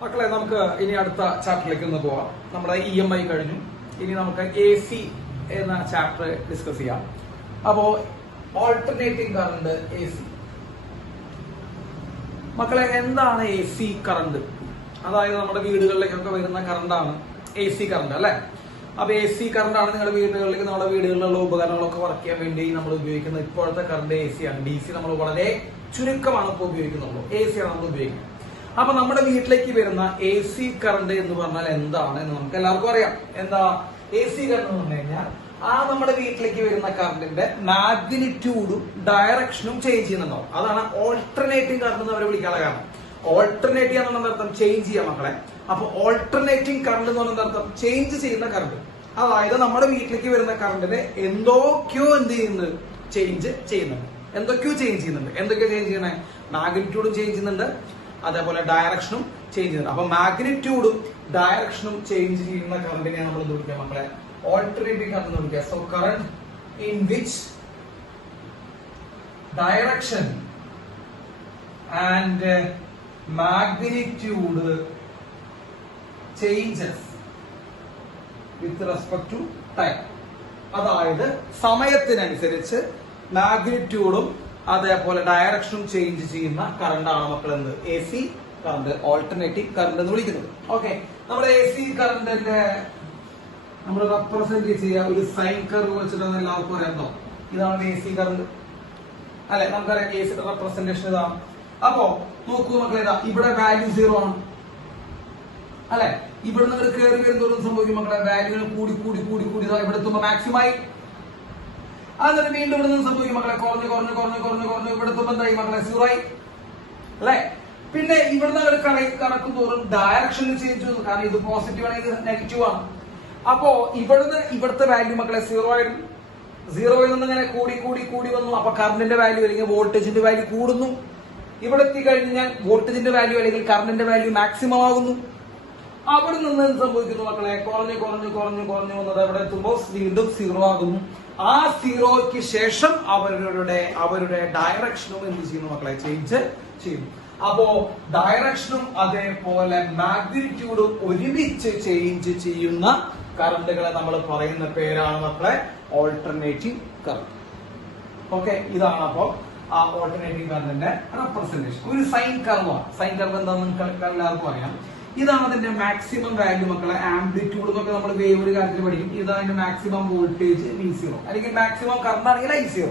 മക്കളെ നമുക്ക് ഇനി അടുത്ത ചാപ്റ്ററിലേക്ക് ഒന്ന് പോവാം. നമ്മുടെ EMI കഴിഞ്ഞു. ഇനി നമുക്ക് AC എന്ന ചാപ്റ്റർ ഡിസ്കസ് ചെയ്യാം. അപ്പോ ഓൾട്ടർനേറ്റിംഗ് കറണ്ട് AC. മക്കളെ എന്താണ് AC കറണ്ട്? അതായത് നമ്മുടെ വീടുകളിലേക്കൊക്കെ വരുന്ന കറണ്ടാണ് AC കറണ്ട് അല്ലെ. അപ്പൊ AC കറണ്ടാണ് നിങ്ങളുടെ വീടുകളിലേക്ക് നമ്മുടെ വീടുകളിലുള്ള ഉപകരണങ്ങളൊക്കെ വർക്ക് ചെയ്യാൻ വേണ്ടി നമ്മൾ ഉപയോഗിക്കുന്നത്. ഇപ്പോഴത്തെ കറണ്ട് AC ആണ്. DC നമ്മൾ വളരെ ചുരുക്കമാണ് ഇപ്പോൾ ഉപയോഗിക്കുന്നുള്ളൂ. AC ആണ് നമ്മൾ ഉപയോഗിക്കുന്നത്. അപ്പൊ നമ്മുടെ വീട്ടിലേക്ക് വരുന്ന AC കറണ്ട് എന്ന് പറഞ്ഞാൽ എന്താണ് എന്ന് നമുക്ക് എല്ലാവർക്കും അറിയാം. എന്താ AC കറണ്ട് എന്ന് പറഞ്ഞു കഴിഞ്ഞാൽ നമ്മുടെ വീട്ടിലേക്ക് വരുന്ന കറണ്ടിന്റെ മാഗ്നിറ്റ്യൂഡും ഡയറക്ഷനും ചേഞ്ച് ചെയ്യുന്നുണ്ടാവും. അതാണ് ഓൾട്ടർനേറ്റിംഗ് കറണ്ട് എന്ന് അവരെ വിളിക്കാനുള്ള കാരണം. ഓൾട്ടർനേറ്റ് എന്നുള്ള അർത്ഥം ചേഞ്ച് ചെയ്യാം മക്കളെ. അപ്പൊ ഓൾട്ടർനേറ്റിംഗ് കറണ്ട് എന്ന് പറയുന്ന അർത്ഥം ചേഞ്ച് ചെയ്യുന്ന കറണ്ട്. അതായത് നമ്മുടെ വീട്ടിലേക്ക് വരുന്ന കറണ്ടിനെ എന്തൊക്കെയോ എന്ത് ചെയ്യുന്നുണ്ട്, ചേഞ്ച് ചെയ്യുന്നുണ്ട്. എന്തൊക്കെയോ ചേഞ്ച് ചെയ്യണേ? മാഗ്നിറ്റ്യൂഡും ചേഞ്ച് ചെയ്യുന്നുണ്ട്, അതേപോലെ ഡയറക്ഷനും ചേഞ്ച് ചെയ്യുന്നുണ്ട്. അപ്പൊ മാഗ്നിറ്റ്യൂഡും ഡയറക്ഷനും ചേഞ്ച് ചെയ്യുന്ന കറണ്ടിനെ നമ്മൾ എന്ത് വിളിക്കുക മക്കളെ? ഓൾട്ടർനേറ്റിംഗ് കറണ്ട് എന്ന് വിളിക്കുക. So current in which direction and magnitude changes with respect to time. അതായത് സമയത്തിനനുസരിച്ച് മാഗ്നിറ്റ്യൂഡും അതേപോലെ ഡയറക്ഷനും ചേഞ്ച് ചെയ്യുന്ന കറണ്ടാണ് മക്കൾ എന്ത്? AC കറണ്ട്, ഓൾട്ടർനേറ്റിംഗ് കറണ്ട് എന്ന് വിളിക്കുന്നത്. ഓക്കെ, നമ്മുടെ AC കറണ്ടിന്റെ നമ്മൾ റെപ്രസെന്റ് ചെയ്യുക ഒരു സൈൻ കർവ് വെച്ചിട്ടാണ് എല്ലാവർക്കും അറിയാമോ? ഇതാണ് AC കറണ്ട് അല്ലെ. നമുക്കറിയാം AC റെപ്രസെന്റേഷൻ ഇതാണ്. അപ്പോ നോക്കൂ മക്കളെ, ഇതാ ഇവിടെ വാല്യൂ 0 ആണ് അല്ലെ. ഇവിടെ നിങ്ങൾ കയറി വരുന്നതോറും സംഭവിക്കും മക്കളെ, വാല്യൂകൾ കൂടി കൂടി കൂടി കൂടി ഇവിടെ എത്തുമ്പോ മാക്സിമം ആയി. എന്നിട്ട് വീണ്ടും ഇവിടെ നിന്ന് സംഭവിക്കും മക്കളെ, കുറഞ്ഞു കുറഞ്ഞു കുറഞ്ഞു കുറഞ്ഞു കുറഞ്ഞു ഇവിടെ എത്തുമ്പോ എന്തായി മക്കളെ? 0 ആയി അല്ലെ. പിന്നെ ഇവിടുന്ന് കണക്കും തോറും ഡയറക്ഷൻ ചേഞ്ച് ചെയ്തു. കാരണം ഇത് പോസിറ്റീവ് ആണ്, ഇത് നെഗറ്റീവ് ആണ്. അപ്പോ ഇവിടുന്ന് ഇവിടുത്തെ വാല്യൂ മക്കളെ 0 ആയിരുന്നു. 0യിൽ നിന്ന് ഇങ്ങനെ കൂടി കൂടി കൂടി വന്നു. അപ്പൊ കറണ്ടിന്റെ വാല്യൂ അല്ലെങ്കിൽ വോൾട്ടേജിന്റെ വാല്യൂ കൂടുന്നു. ഇവിടെ എത്തിക്കഴിഞ്ഞാൽ വോൾട്ടേജിന്റെ വാല്യൂ അല്ലെങ്കിൽ കറണ്ടിന്റെ വാല്യൂ മാക്സിമം ആകുന്നു. അവിടെ നിന്ന് സംഭവിക്കുന്നു മക്കളെ, കുറഞ്ഞു കുറഞ്ഞു കുറഞ്ഞു കുറഞ്ഞു വന്നത് അവിടെ എത്തുമ്പോൾ വീണ്ടും 0 ആകുന്നു. ആ 0ക്ക് ശേഷം അവരുടെ ഡയറക്ഷനും എന്ത് ചെയ്യുന്നു മക്കളെ? ചേഞ്ച് ചെയ്യുന്നു. അപ്പോ ഡയറക്ഷനും അതേപോലെ മാഗ്നിറ്റ്യൂഡും ഒരുമിച്ച് ചേഞ്ച് ചെയ്യുന്ന കറണ്ടുകളെ നമ്മൾ പറയുന്ന പേരാണ് മക്കളെ ഓൾട്ടർനേറ്റിംഗ് കറണ്ട്. ഓക്കെ, ഇതാണ് അപ്പോ ആ ഓൾട്ടർനേറ്റിംഗ് കറണ്ടിന്റെ റെപ്രസെന്റേഷൻ. ഒരു സൈൻ കർവാണ്. സൈൻ കർവ് എന്താണെന്ന് നിങ്ങൾക്ക് എല്ലാവർക്കും അറിയാം. ഇതാണ് അതിന്റെ മാക്സിമം വാല്യൂ മക്കളെ. ആംപ്ലിറ്റ്യൂഡ് എന്നൊക്കെ നമ്മൾ വേവ് ഒരു കാര്യത്തിൽ പഠിക്കും. ഇതാണ് അതിന്റെ മാക്സിമം വോൾട്ടേജ് V0 അല്ലെങ്കിൽ മാക്സിമം കറണ്ട് ആണെങ്കിൽ I0.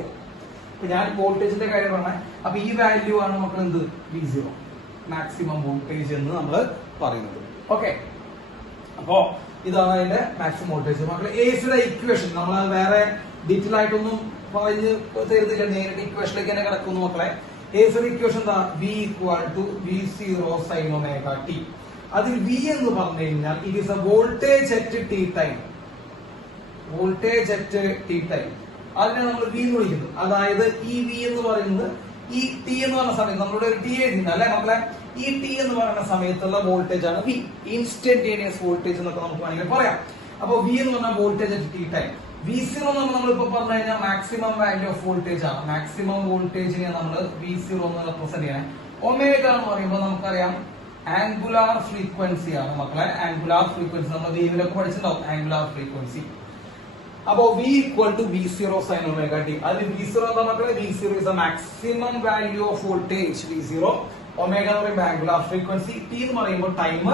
ഇപ്പൊ ഞാൻ വോൾട്ടേജിന്റെ കാര്യം പറഞ്ഞാൽ, അപ്പൊ ഈ വാല്യൂ ആണ് മക്കൾ എന്ത്? V0 മാക്സിമം വോൾട്ടേജ് എന്ന് നമ്മൾ പറയുന്നത്. ഓക്കെ, അപ്പോ ഇതാണ് അതിന്റെ മാക്സിമം വോൾട്ടേജ് മക്കളെ. എസിയുടെ ഇക്വേഷൻ നമ്മൾ വേറെ ഡീറ്റെയിൽ ആയിട്ടൊന്നും പറഞ്ഞ് തരുന്നില്ല, നേരിട്ട് ഇക്വേഷനിലേക്ക് തന്നെ കിടക്കുന്നു മക്കളെ. എസിയുടെ ഇക്വേഷൻ എന്താ? V = V0 sin ωt. അതിൽ V എന്ന് പറഞ്ഞു കഴിഞ്ഞാൽ it is A voltage at T time. Voltage at T time അതിനെ നമ്മൾ V എന്ന് വിളിക്കുന്നത്. അതായത് ഈ V എന്ന് പറയുന്നത് ഈ T എന്ന് പറഞ്ഞ സമയത്ത് നമ്മളുടെ ഒരു T എഴുതുന്നത് അല്ലെ മക്കളെ. ഈ T എന്ന് പറയുന്ന സമയത്തുള്ള വോൾട്ടേജ് ആണ് V, ഇൻസ്റ്റന്റേനിയസ് വോൾട്ടേജ് എന്നൊക്കെ നമുക്ക് വേണമെങ്കിൽ പറയാം. അപ്പൊ V എന്ന് പറഞ്ഞാൽ voltage at T time. V0 എന്ന് നമ്മളിപ്പോ പറഞ്ഞു കഴിഞ്ഞാൽ മാക്സിമം വാല്യൂ ഓഫ് വോൾട്ടേജ് ആണ്. മാക്സിമം വോൾട്ടേജിനെ നമ്മൾ V0 എന്ന് റെപ്രസെന്റ് ചെയ്യണം. ഒമേഗ എന്ന് പറയുമ്പോൾ നമുക്കറിയാം ആംഗുലാർ ഫ്രീക്വൻസി ആണ് മക്കളെ. ആംഗുലാർ ഫ്രീക്വൻസി നമ്മൾ വേവിലൊക്കെ പഠിച്ചിട്ടുണ്ടാവും, ആംഗുലാർ ഫ്രീക്വൻസി. അപ്പോ V = V0 sin ωt. അതിൽ V0 എന്താ മക്കളെ? V0 is the maximum value of voltage V0. Omega എന്ന് പറയുമ്പോൾ ആംഗുലാർ ഫ്രീക്വൻസി, T എന്ന് പറയുമ്പോൾ ടൈം.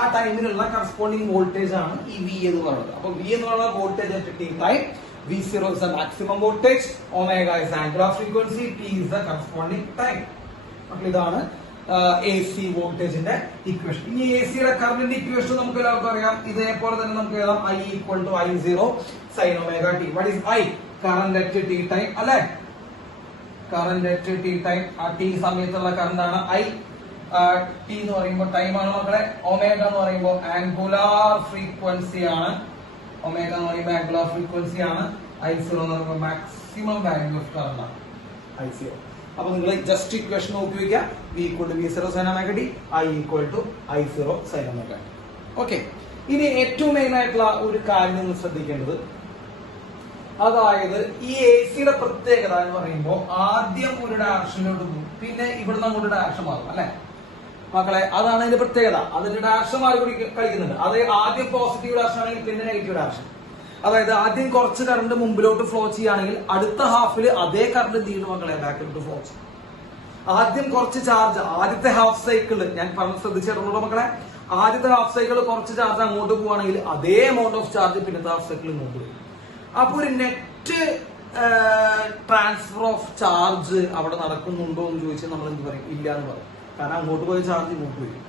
ആ ടൈമിലുള്ള കറസ്പോണ്ടിങ് വോൾട്ടേജ് ആണ് ഈ V എന്ന് പറയുന്നത്. അപ്പൊ V എന്ന് പറയുന്ന voltage at T time. V0 is the maximum voltage, omega is the angular frequency, T is the corresponding time. അപ്പോൾ ഇതാണ് AC വോൾട്ടേജിന്റെ ഇക്വേഷൻ. ഇനി ACയുടെ കറണ്ടിന്റെ ഇക്വേഷൻ നമുക്ക് എല്ലാവർക്കും അറിയാം. ഇതേപോലെ തന്നെ നമുക്ക് എഴുതാം I = I0 sin ωt. What is I? Current at T time അല്ലെ. കറന്റ് അറ്റ് ടി ടൈം, ആ ടി സമയത്തുള്ള കറണ്ട് ആണ് I. T എന്ന് പറയുമ്പോൾ ടൈം ആണ് മക്കളെ. ഒമേഗ എന്ന് പറയുമ്പോൾ ആംഗുലാർ ഫ്രീക്വൻസി ആണ്. ഒമേഗ എന്ന് പറയുമ്പോൾ ആംഗുലാർ ഫ്രീക്വൻസി ആണ്. I0 എന്ന് പറയുമ്പോൾ മാക്സിമം വാല്യൂ ഓഫ് കറണ്ട് ആണ് I0. അപ്പൊ നിങ്ങൾ ജസ്റ്റ് ഇക്വേഷൻ നോക്കി വയ്ക്കുക. V = V0 sin ωt, I = I0 sin ωt. Okay, ഇനി ഏറ്റവും മെയിൻ ആയിട്ടുള്ള ഒരു കാര്യം നിങ്ങൾ ശ്രദ്ധിക്കേണ്ടത്, അതായത് ഈ AC-യുടെ പ്രത്യേകത എന്ന് പറയുമ്പോൾ ആദ്യം ഒരു ഡയറക്ഷനിലോട്ട് പോകും, പിന്നെ ഇവിടുന്ന് അങ്ങോട്ട് ഡയറക്ഷൻ മാറും അല്ലെ. മക്കളെ. അതാണ് അതിന്റെ പ്രത്യേകത. അതിന്റെ ഡയറക്ഷൻ മാറി കളിക്കുന്നുണ്ട്. അത് ആദ്യം പോസിറ്റീവ് ഡയറക്ഷൻ ആണെങ്കിൽ പിന്നെ നെഗറ്റീവ് ഡയറക്ഷൻ. അതായത് ആദ്യം കുറച്ച് കറണ്ട് മുമ്പിലോട്ട് ഫ്ലോ ചെയ്യുകയാണെങ്കിൽ അടുത്ത ഹാഫിൽ അതേ കറണ്ട് എന്ത് ചെയ്യുന്നു മക്കളെ, ബാക്കിലോട്ട് ഫ്ലോ ചെയ്യും. ആദ്യം കുറച്ച് ചാർജ് ആദ്യത്തെ ഹാഫ് സൈക്കിള് ഞാൻ പറഞ്ഞ് ശ്രദ്ധിച്ചിട്ടുണ്ടോ മക്കളെ, ആദ്യത്തെ ഹാഫ് സൈക്കിൾ കുറച്ച് ചാർജ് അങ്ങോട്ട് പോവുകയാണെങ്കിൽ അതേ എമൗണ്ട് ഓഫ് ചാർജ് പിന്നത്തെ ഹാഫ് സൈക്കിൾ ഇങ്ങോട്ട് വരും. അപ്പൊ ഒരു നെറ്റ് ട്രാൻസ്ഫർ ഓഫ് ചാർജ് അവിടെ നടക്കുന്നുണ്ടോ എന്ന് ചോദിച്ചാൽ നമ്മൾ എന്ത് പറയും, ഇല്ല എന്ന് പറയും. കാരണം അങ്ങോട്ട് പോയ ചാർജ് ഇങ്ങോട്ട് വരും,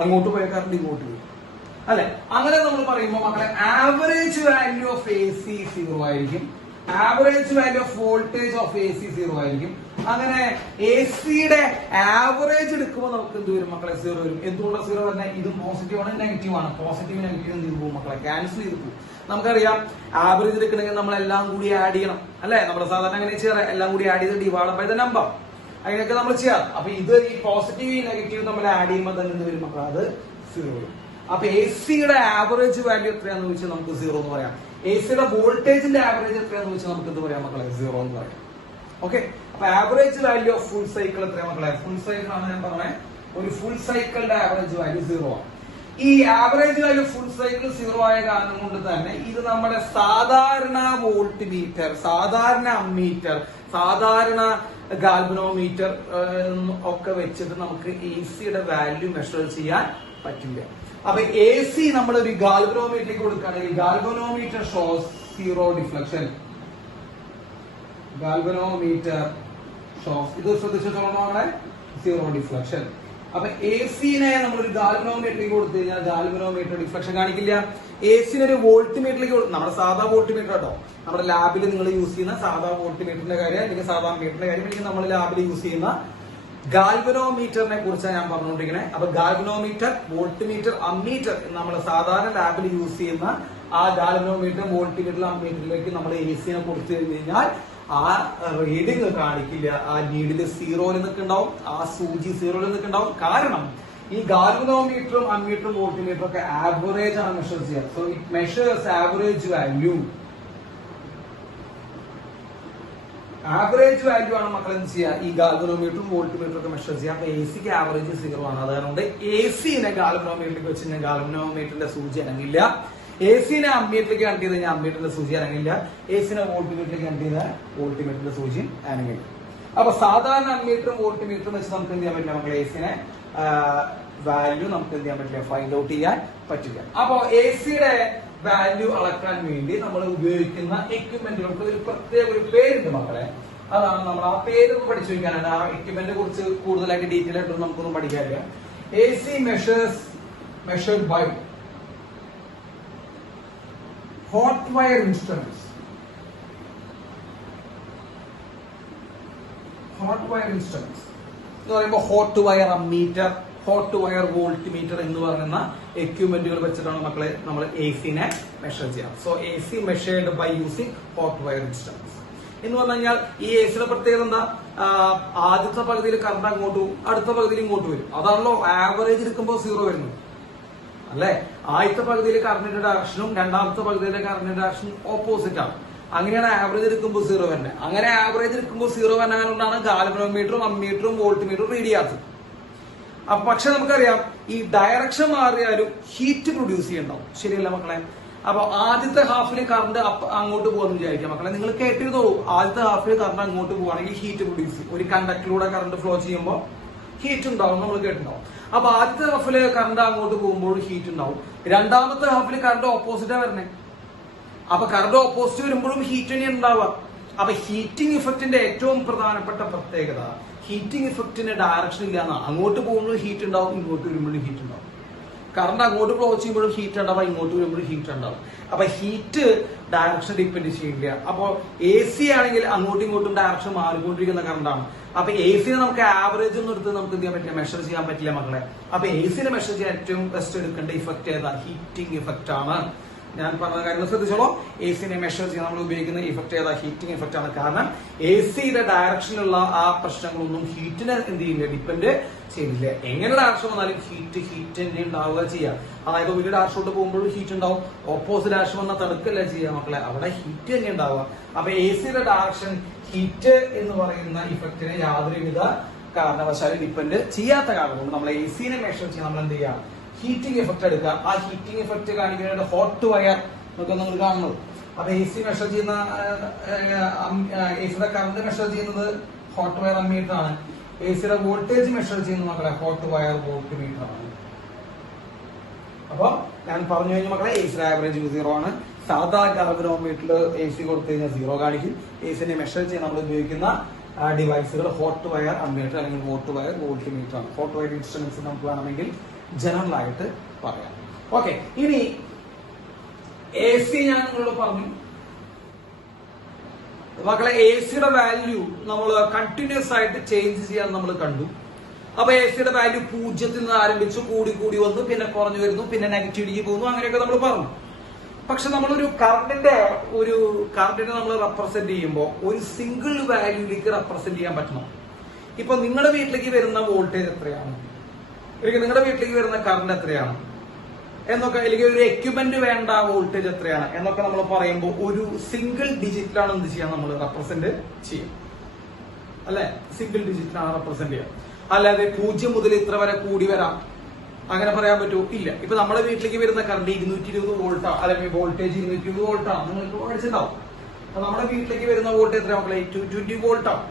അങ്ങോട്ട് പോയ കറണ്ട് ഇങ്ങോട്ട് വരും, അല്ലെ? അങ്ങനെ നമ്മൾ പറയുമ്പോൾ മക്കളെ average value of A C 0 ആയിരിക്കും, average value of voltage of A C 0 ആയിരിക്കും. അങ്ങനെ എ സിയുടെ ആവറേജ് എടുക്കുമ്പോൾ നമുക്ക് എന്ത് വരും മക്കളെ, 0 വരും. എന്തുകൊണ്ടാണ് 0 വരുന്നത്? ഇതും പോസിറ്റീവ് ആണ് നെഗറ്റീവ് ആണ്. പോസിറ്റീവ് നെഗറ്റീവ് എന്ത് ചെയ്തു പോകും മക്കളെ, ക്യാൻസൽ ചെയ്ത് പോകും. നമുക്കറിയാം ആവറേജ് എടുക്കണമെങ്കിൽ നമ്മൾ എല്ലാം കൂടി ആഡ് ചെയ്യണം, അല്ലെ? നമ്മുടെ സാധാരണ അങ്ങനെ ചെയ്യാറ്, എല്ലാം കൂടി ആഡ് ചെയ്ത് ഡിവൈഡ് ബൈ ദ നമ്പർ, അങ്ങനെയൊക്കെ നമ്മൾ ചെയ്യാം. അപ്പൊ ഇത് ഈ പോസിറ്റീവ് ഈ നെഗറ്റീവ് നമ്മൾ ആഡ് ചെയ്യുമ്പോൾ തന്നെ എന്ത് വരും മക്കളെ, അത് 0 വരും. അപ്പൊ എ സിയുടെ ആവറേജ് വാല്യൂ എത്രയാന്ന് വെച്ചാൽ നമുക്ക് 0 എന്ന് പറയാം. എ സിയുടെ വോൾട്ടേജിന്റെ ആവറേജ് എത്രയാന്ന് വെച്ചാൽ നമുക്ക് എന്ത് പറയാം മക്കളെ, 0 എന്ന് പറയാം. ഓക്കെ. അപ്പൊ average value of full cycle എത്രയാ മക്കളെ, ഫുൾ സൈക്കിൾ ആണ് ഞാൻ പറഞ്ഞത്. ഒരു ഫുൾ സൈക്കിളിന്റെ ആവറേജ് വാല്യൂ 0 ആണ്. ഈ ആവറേജ് വാല്യൂ ഫുൾ സൈക്കിൾ 0 ആയ കാരണം കൊണ്ട് തന്നെ ഇത് നമ്മുടെ സാധാരണ വോൾട്ട് മീറ്റർ, സാധാരണ അമ്മീറ്റർ, സാധാരണ ഗാൽവനോമീറ്റർ ഒക്കെ വെച്ചിട്ട് നമുക്ക് എ സിയുടെ വാല്യൂ മെഷർ ചെയ്യാൻ പറ്റില്ല. അപ്പൊ എ സി നമ്മൾ ഒരു ഗാൽവനോമീറ്ററിലേക്ക് കൊടുക്കുകയാണെങ്കിൽ galvanometer shows 0 deflection. Galvanometer shows, ഇത് ശ്രദ്ധിച്ചിട്ടുള്ള 0 ഡിഫ്ലക്ഷൻ. അപ്പൊ എ സിനെ നമ്മളൊരു ഗാൽവനോമീറ്ററിലേക്ക് കൊടുത്തു കഴിഞ്ഞാൽ ഗാൽവനോമീറ്റർ ഡിഫ്ലക്ഷൻ കാണിക്കില്ല. എ സിനെ ഒരു വോൾട്ട് മീറ്ററിലേക്ക് നമ്മുടെ സാധാ വോൾട്ട് മീറ്റർ കേട്ടോ, നമ്മുടെ ലാബിൽ നിങ്ങൾ യൂസ് ചെയ്യുന്ന സാധാ വോൾട്ട് മീറ്ററിന്റെ കാര്യം, അല്ലെങ്കിൽ സാധാ മീറ്ററിന്റെ കാര്യം, അല്ലെങ്കിൽ നമ്മൾ ലാബിൽ യൂസ് ചെയ്യുന്ന ഗാൽവനോമീറ്ററിനെ കുറിച്ചാണ് ഞാൻ പറഞ്ഞുകൊണ്ടിരിക്കുന്നത്. അപ്പൊ ഗാൽവനോമീറ്റർ, വോൾട്ട് മീറ്റർ, അമ്മീറ്റർ നമ്മൾ സാധാരണ ലാബിൽ യൂസ് ചെയ്യുന്ന ആ ഗാൽവനോമീറ്റർ, വോൾട്ട് മീറ്റർ, അമ്മീറ്ററിലേക്ക് നമ്മൾ എ സിനെ കൊടുത്തു കഴിഞ്ഞാൽ ആ റീഡിങ് കാണിക്കില്ല. ആ നീഡിൽ 0 നിൽക്കുന്നുണ്ടാവും, ആ സൂചി 0 നിൽക്കുന്നുണ്ടാവും. കാരണം ഈ ഗാൽവനോമീറ്ററും അമ്മീറ്ററും വോൾട്ട് മീറ്ററും ഒക്കെ ആവറേജ് ആണ് മെഷർ ചെയ്യുക. So it measures average value. Average value ആണ് മക്കൾ എന്ത് ചെയ്യുക, ഈ ഗാൽവനോമീറ്ററും വോൾട്ട് മീറ്ററും ഒക്കെ മെഷർ ചെയ്യുക. അപ്പൊ എ സിക്ക് ആവറേജ് 0 ആണ്. അതുകൊണ്ട് എ സിനെ ഗാൽവനോമീറ്ററിലേക്ക് വെച്ച് കഴിഞ്ഞാൽ ഗാൽവനോമീറ്ററിന്റെ സൂചി അനങ്ങില്ല. എ സിനെ അമ്മീറ്ററിലേക്ക് കണക്ട് ചെയ്ത് കഴിഞ്ഞാൽ അമ്മീറ്ററിന്റെ സൂചി അനങ്ങില്ല. എ സിനെ വോൾട്ട് മീറ്ററിലേക്ക് കണക്ട് ചെയ്താൽ വോൾട്ട് മീറ്ററിന്റെ സൂചി അനങ്ങില്ല. അപ്പൊ സാധാരണ അമ്മീറ്ററും വോൾട്ട് മീറ്ററും വെച്ച് നമുക്ക് എന്ത് ചെയ്യാൻ പറ്റില്ല മക്കളെ, എ സിനെ വാല്യൂ നമുക്ക് എന്ത് ചെയ്യാൻ പറ്റില്ല, ഫൈൻഡ് ഔട്ട് ചെയ്യാൻ പറ്റില്ല. അപ്പൊ എ സിയുടെ വാല്യൂ അളക്കാൻ വേണ്ടി നമ്മൾ ഉപയോഗിക്കുന്ന എക്യുപ്മെന്റുകൾക്ക് ഒരു പ്രത്യേക ഒരു പേരുണ്ട് മക്കളെ. അതാണ് നമ്മൾ ആ പേര് പഠിച്ചു വയ്ക്കാനാണ്. ആ എക്യുപ്മെന്റിനെ കുറിച്ച് കൂടുതലായിട്ട് ഡീറ്റെയിൽ ആയിട്ട് നമുക്കൊന്നും പഠിക്കാനില്ല. A C measured by hot wire instruments. Hot wire instruments എന്ന് പറയുമ്പോൾ hot wire ammeter, hot wire voltmeter എന്ന് പറയുന്ന എക്യുപ്മെന്റുകൾ വെച്ചിട്ടാണ് മക്കളെ നമ്മൾ എ സിനെ മെഷർ ചെയ്യാം. So A C measured by using hot wire instruments എന്ന് പറഞ്ഞു കഴിഞ്ഞാൽ ഈ എ സിയുടെ പ്രത്യേകത എന്താ, ആദ്യത്തെ പകുതിയിൽ കറണ്ട് അങ്ങോട്ട് പോകും, അടുത്ത പകുതിയിൽ ഇങ്ങോട്ട് വരും. അതാണല്ലോ ആവറേജ് എടുക്കുമ്പോൾ 0 വരുന്നത്, അല്ലെ? ആദ്യത്തെ പകുതിയിൽ കറണ്ടിന്റെ ഡയറക്ഷനും രണ്ടാമത്തെ പകുതിയിലെ കറണ്ടിന്റെ ഡയറക്ഷനും ഓപ്പോസിറ്റ് ആണ്. അങ്ങനെയാണ് ആവറേജ് എടുക്കുമ്പോൾ 0 വരുന്നത്. അങ്ങനെ ആവറേജ് എടുക്കുമ്പോൾ 0 വരുന്നതുകൊണ്ടാണ് ഗാൽവനോമീറ്ററും അമ്മീറ്ററും വോൾട്ട് മീറ്ററും റീഡ് ചെയ്യാത്തത്. അപ്പൊ പക്ഷെ നമുക്കറിയാം ഈ ഡയറക്ഷൻ മാറിയാലും ഹീറ്റ് പ്രൊഡ്യൂസ് ചെയ്യണ്ടാവും, ശരിയല്ല മക്കളെ? അപ്പൊ ആദ്യത്തെ ഹാഫിൽ കറണ്ട് അങ്ങോട്ട് പോകാന്ന് വിചാരിക്കാം മക്കളെ. നിങ്ങൾ കേട്ടിരുന്നോളൂ, ആദ്യത്തെ ഹാഫിൽ കറണ്ട് അങ്ങോട്ട് പോവാണെങ്കിൽ ഹീറ്റ് പ്രൊഡ്യൂസ് ചെയ്യും. ഒരു കണ്ടക്ടറിലൂടെ കറണ്ട് ഫ്ലോ ചെയ്യുമ്പോൾ ഹീറ്റ് ഉണ്ടാവും, നമ്മൾ കേട്ടിട്ടുണ്ടാവും. അപ്പൊ ആദ്യത്തെ ഹാഫില് കറണ്ട് അങ്ങോട്ട് പോകുമ്പോൾ ഹീറ്റ് ഉണ്ടാവും. രണ്ടാമത്തെ ഹാഫിൽ കറണ്ട് ഓപ്പോസിറ്റാ വരണേ. അപ്പൊ കറണ്ട് ഓപ്പോസിറ്റ് വരുമ്പോഴും ഹീറ്റ് തന്നെ ഉണ്ടാവുക. അപ്പൊ ഹീറ്റിംഗ് ഇഫക്റ്റിന്റെ ഏറ്റവും പ്രധാനപ്പെട്ട പ്രത്യേകത, ഹീറ്റിംഗ് ഇഫക്റ്റിന്റെ ഡയറക്ഷൻ ഇല്ല എന്നാ. അങ്ങോട്ട് പോകുമ്പോഴും ഹീറ്റ് ഉണ്ടാവും, ഇങ്ങോട്ട് വരുമ്പോഴും ഹീറ്റ് ഉണ്ടാവും. കറണ്ട് അങ്ങോട്ട് ഫ്ലോ ചെയ്യുമ്പോഴും ഹീറ്റ് ഉണ്ടാവും, ഇങ്ങോട്ട് വരുമ്പോഴും ഹീറ്റ് ഉണ്ടാവും. അപ്പൊ ഹീറ്റ് ഡയറക്ഷൻ ഡിപ്പെൻഡ് ചെയ്യില്ല. അപ്പൊ എ സി ആണെങ്കിൽ അങ്ങോട്ടും ഇങ്ങോട്ടും ഡയറക്ഷൻ മാറിക്കൊണ്ടിരിക്കുന്ന കറണ്ടാണ്. അപ്പൊ എ സിനെ നമുക്ക് ആവറേജ് ഒന്നും എടുത്ത് നമുക്ക് എന്ത് ചെയ്യാൻ പറ്റില്ല, മെഷർ ചെയ്യാൻ പറ്റില്ല മക്കളെ. അപ്പൊ എ സിനെ മെഷർ ചെയ്യാൻ ഏറ്റവും ബെസ്റ്റ് എടുക്കേണ്ട ഇഫക്റ്റ് ഏതാ, ഹീറ്റിംഗ് ഇഫക്റ്റ് ആണ്. ഞാൻ പറഞ്ഞ കാര്യങ്ങൾ ശ്രദ്ധിച്ചോളൂ. എ സിനെ മെഷർ ചെയ്യാൻ നമ്മൾ ഉപയോഗിക്കുന്ന ഇഫക്റ്റ് ഏതാ, ഹീറ്റിംഗ് ഇഫക്റ്റ് ആണ്. കാരണം എ സിയുടെ ഡയറക്ഷനിലുള്ള ആ പ്രശ്നങ്ങളൊന്നും ഹീറ്റിനെ എന്ത് ചെയ്യില്ല, ഡിപ്പെൻഡ് ചെയ്യില്ല. എങ്ങനെ ഡയറക്ഷൻ വന്നാലും ഹീറ്റ് തന്നെ ഉണ്ടാവുക ചെയ്യാം. അതായത് ഒരു ഡയറക്ഷനോട്ട് പോകുമ്പോഴും ഹീറ്റ് ഉണ്ടാവും, ഓപ്പോസിറ്റ് ഡയറക്ഷൻ വന്നാൽ തടുക്കല്ല ചെയ്യാം മക്കളെ, അവിടെ ഹീറ്റ് തന്നെ ഉണ്ടാവുക. അപ്പൊ എ സിയുടെ ഡയറക്ഷൻ ഹീറ്റ് എന്ന് പറയുന്ന ഇഫക്റ്റിനെ യാതൊരുവിധ കാരണവശാലും ഡിപ്പെൻഡ് ചെയ്യാത്ത കാരണം കൊണ്ട് നമ്മൾ എ സിനെ മെഷർ ചെയ്യാൻ നമ്മൾ എന്ത് ചെയ്യുക, ഹീറ്റിംഗ് എഫക്ട് എടുക്കുക. ആ ഹീറ്റിംഗ് എഫക്ട് കാണിക്കുന്നതിന്റെ ഹോട്ട് വയർ എന്നൊക്കെ നമ്മൾ കാണുന്നത്. അപ്പൊ എ സി മെഷർ ചെയ്യുന്ന എ സിയുടെ കറണ്ട് മെഷർ ചെയ്യുന്നത് ഹോട്ട് വയർ അമ്മീറ്റർ ആണ്. എ സിയുടെ വോൾട്ടേജ് മെഷർ ചെയ്യുന്ന മക്കളെ ഹോട്ട് വയർ വോൾട്ട് മീറ്റർ ആണ്. അപ്പൊ ഞാൻ പറഞ്ഞു കഴിഞ്ഞ മക്കളെ എ സിയുടെ ആവറേജ് 0 ആണ്. സാധാ ഗാൽവനോമീറ്ററിൽ എ സി കൊടുത്തു കഴിഞ്ഞാൽ 0 കാണിക്കും. എ സിനെ മെഷർ ചെയ്യാൻ നമ്മൾ ഉപയോഗിക്കുന്ന ഡിവൈസുകൾ ഹോട്ട് വയർ അമ്മീറ്റർ അല്ലെങ്കിൽ വോട്ട് വയർ വോൾട്ട് മീറ്റർ ആണ്. ഹോട്ട് വയർ ഇൻസ്ട്രുമെന്റ്സ് നമുക്ക് വേണമെങ്കിൽ ജനറൽ ആയിട്ട് പറയാം. ഓക്കെ, ഇനി എ സി ഞാൻ നിങ്ങളോട് പറഞ്ഞു മക്കളെ, എ സിയുടെ വാല്യൂ നമ്മൾ കണ്ടിന്യൂസ് ആയിട്ട് ചേഞ്ച് ചെയ്യാൻ നമ്മൾ കണ്ടു. അപ്പൊ എ സിയുടെ വാല്യൂ 0 നിന്ന് ആരംഭിച്ചു കൂടി കൂടി വന്നു, പിന്നെ കുറഞ്ഞു വരുന്നു, പിന്നെ നെഗറ്റിവിറ്റിക്ക് പോകുന്നു, അങ്ങനെയൊക്കെ നമ്മൾ പറഞ്ഞു. പക്ഷെ നമ്മളൊരു കറണ്ടിനെ നമ്മൾ റെപ്രസെന്റ് ചെയ്യുമ്പോൾ ഒരു സിംഗിൾ വാല്യൂയിലേക്ക് റെപ്രസെന്റ് ചെയ്യാൻ പറ്റണം. ഇപ്പൊ നിങ്ങളുടെ വീട്ടിലേക്ക് വരുന്ന വോൾട്ടേജ് എത്രയാണ്, അല്ലെങ്കിൽ നിങ്ങളുടെ വീട്ടിലേക്ക് വരുന്ന കറണ്ട് എത്രയാണ് എന്നൊക്കെ, അല്ലെങ്കിൽ ഒരു എക്യുപ്മെന്റ് വേണ്ട വോൾട്ടേജ് എത്രയാണ് എന്നൊക്കെ നമ്മൾ പറയുമ്പോൾ ഒരു സിംഗിൾ ഡിജിറ്റിലാണ് എന്ത് ചെയ്യാൻ നമ്മൾ റെപ്രസെന്റ് ചെയ്യും, അല്ലെ? സിംഗിൾ ഡിജിറ്റിലാണ് റെപ്രസെന്റ് ചെയ്യുക. അല്ലാതെ 0 മുതൽ ഇത്ര വരെ കൂടി വരാം അങ്ങനെ പറയാൻ പറ്റുമോ? ഇല്ല. ഇപ്പൊ നമ്മുടെ വീട്ടിലേക്ക് വരുന്ന കറണ്ട് 220 വോൾട്ടാണ്, അല്ലെങ്കിൽ വോൾട്ടേജ് 220 വോൾട്ടാണ്, നിങ്ങൾക്ക് പഠിച്ചിട്ടുണ്ടാവും. അപ്പൊ നമ്മുടെ വീട്ടിലേക്ക് വരുന്ന വോൾട്ടേജ് എത്ര മക്കളെ? 220 വോൾട്ടാണ്.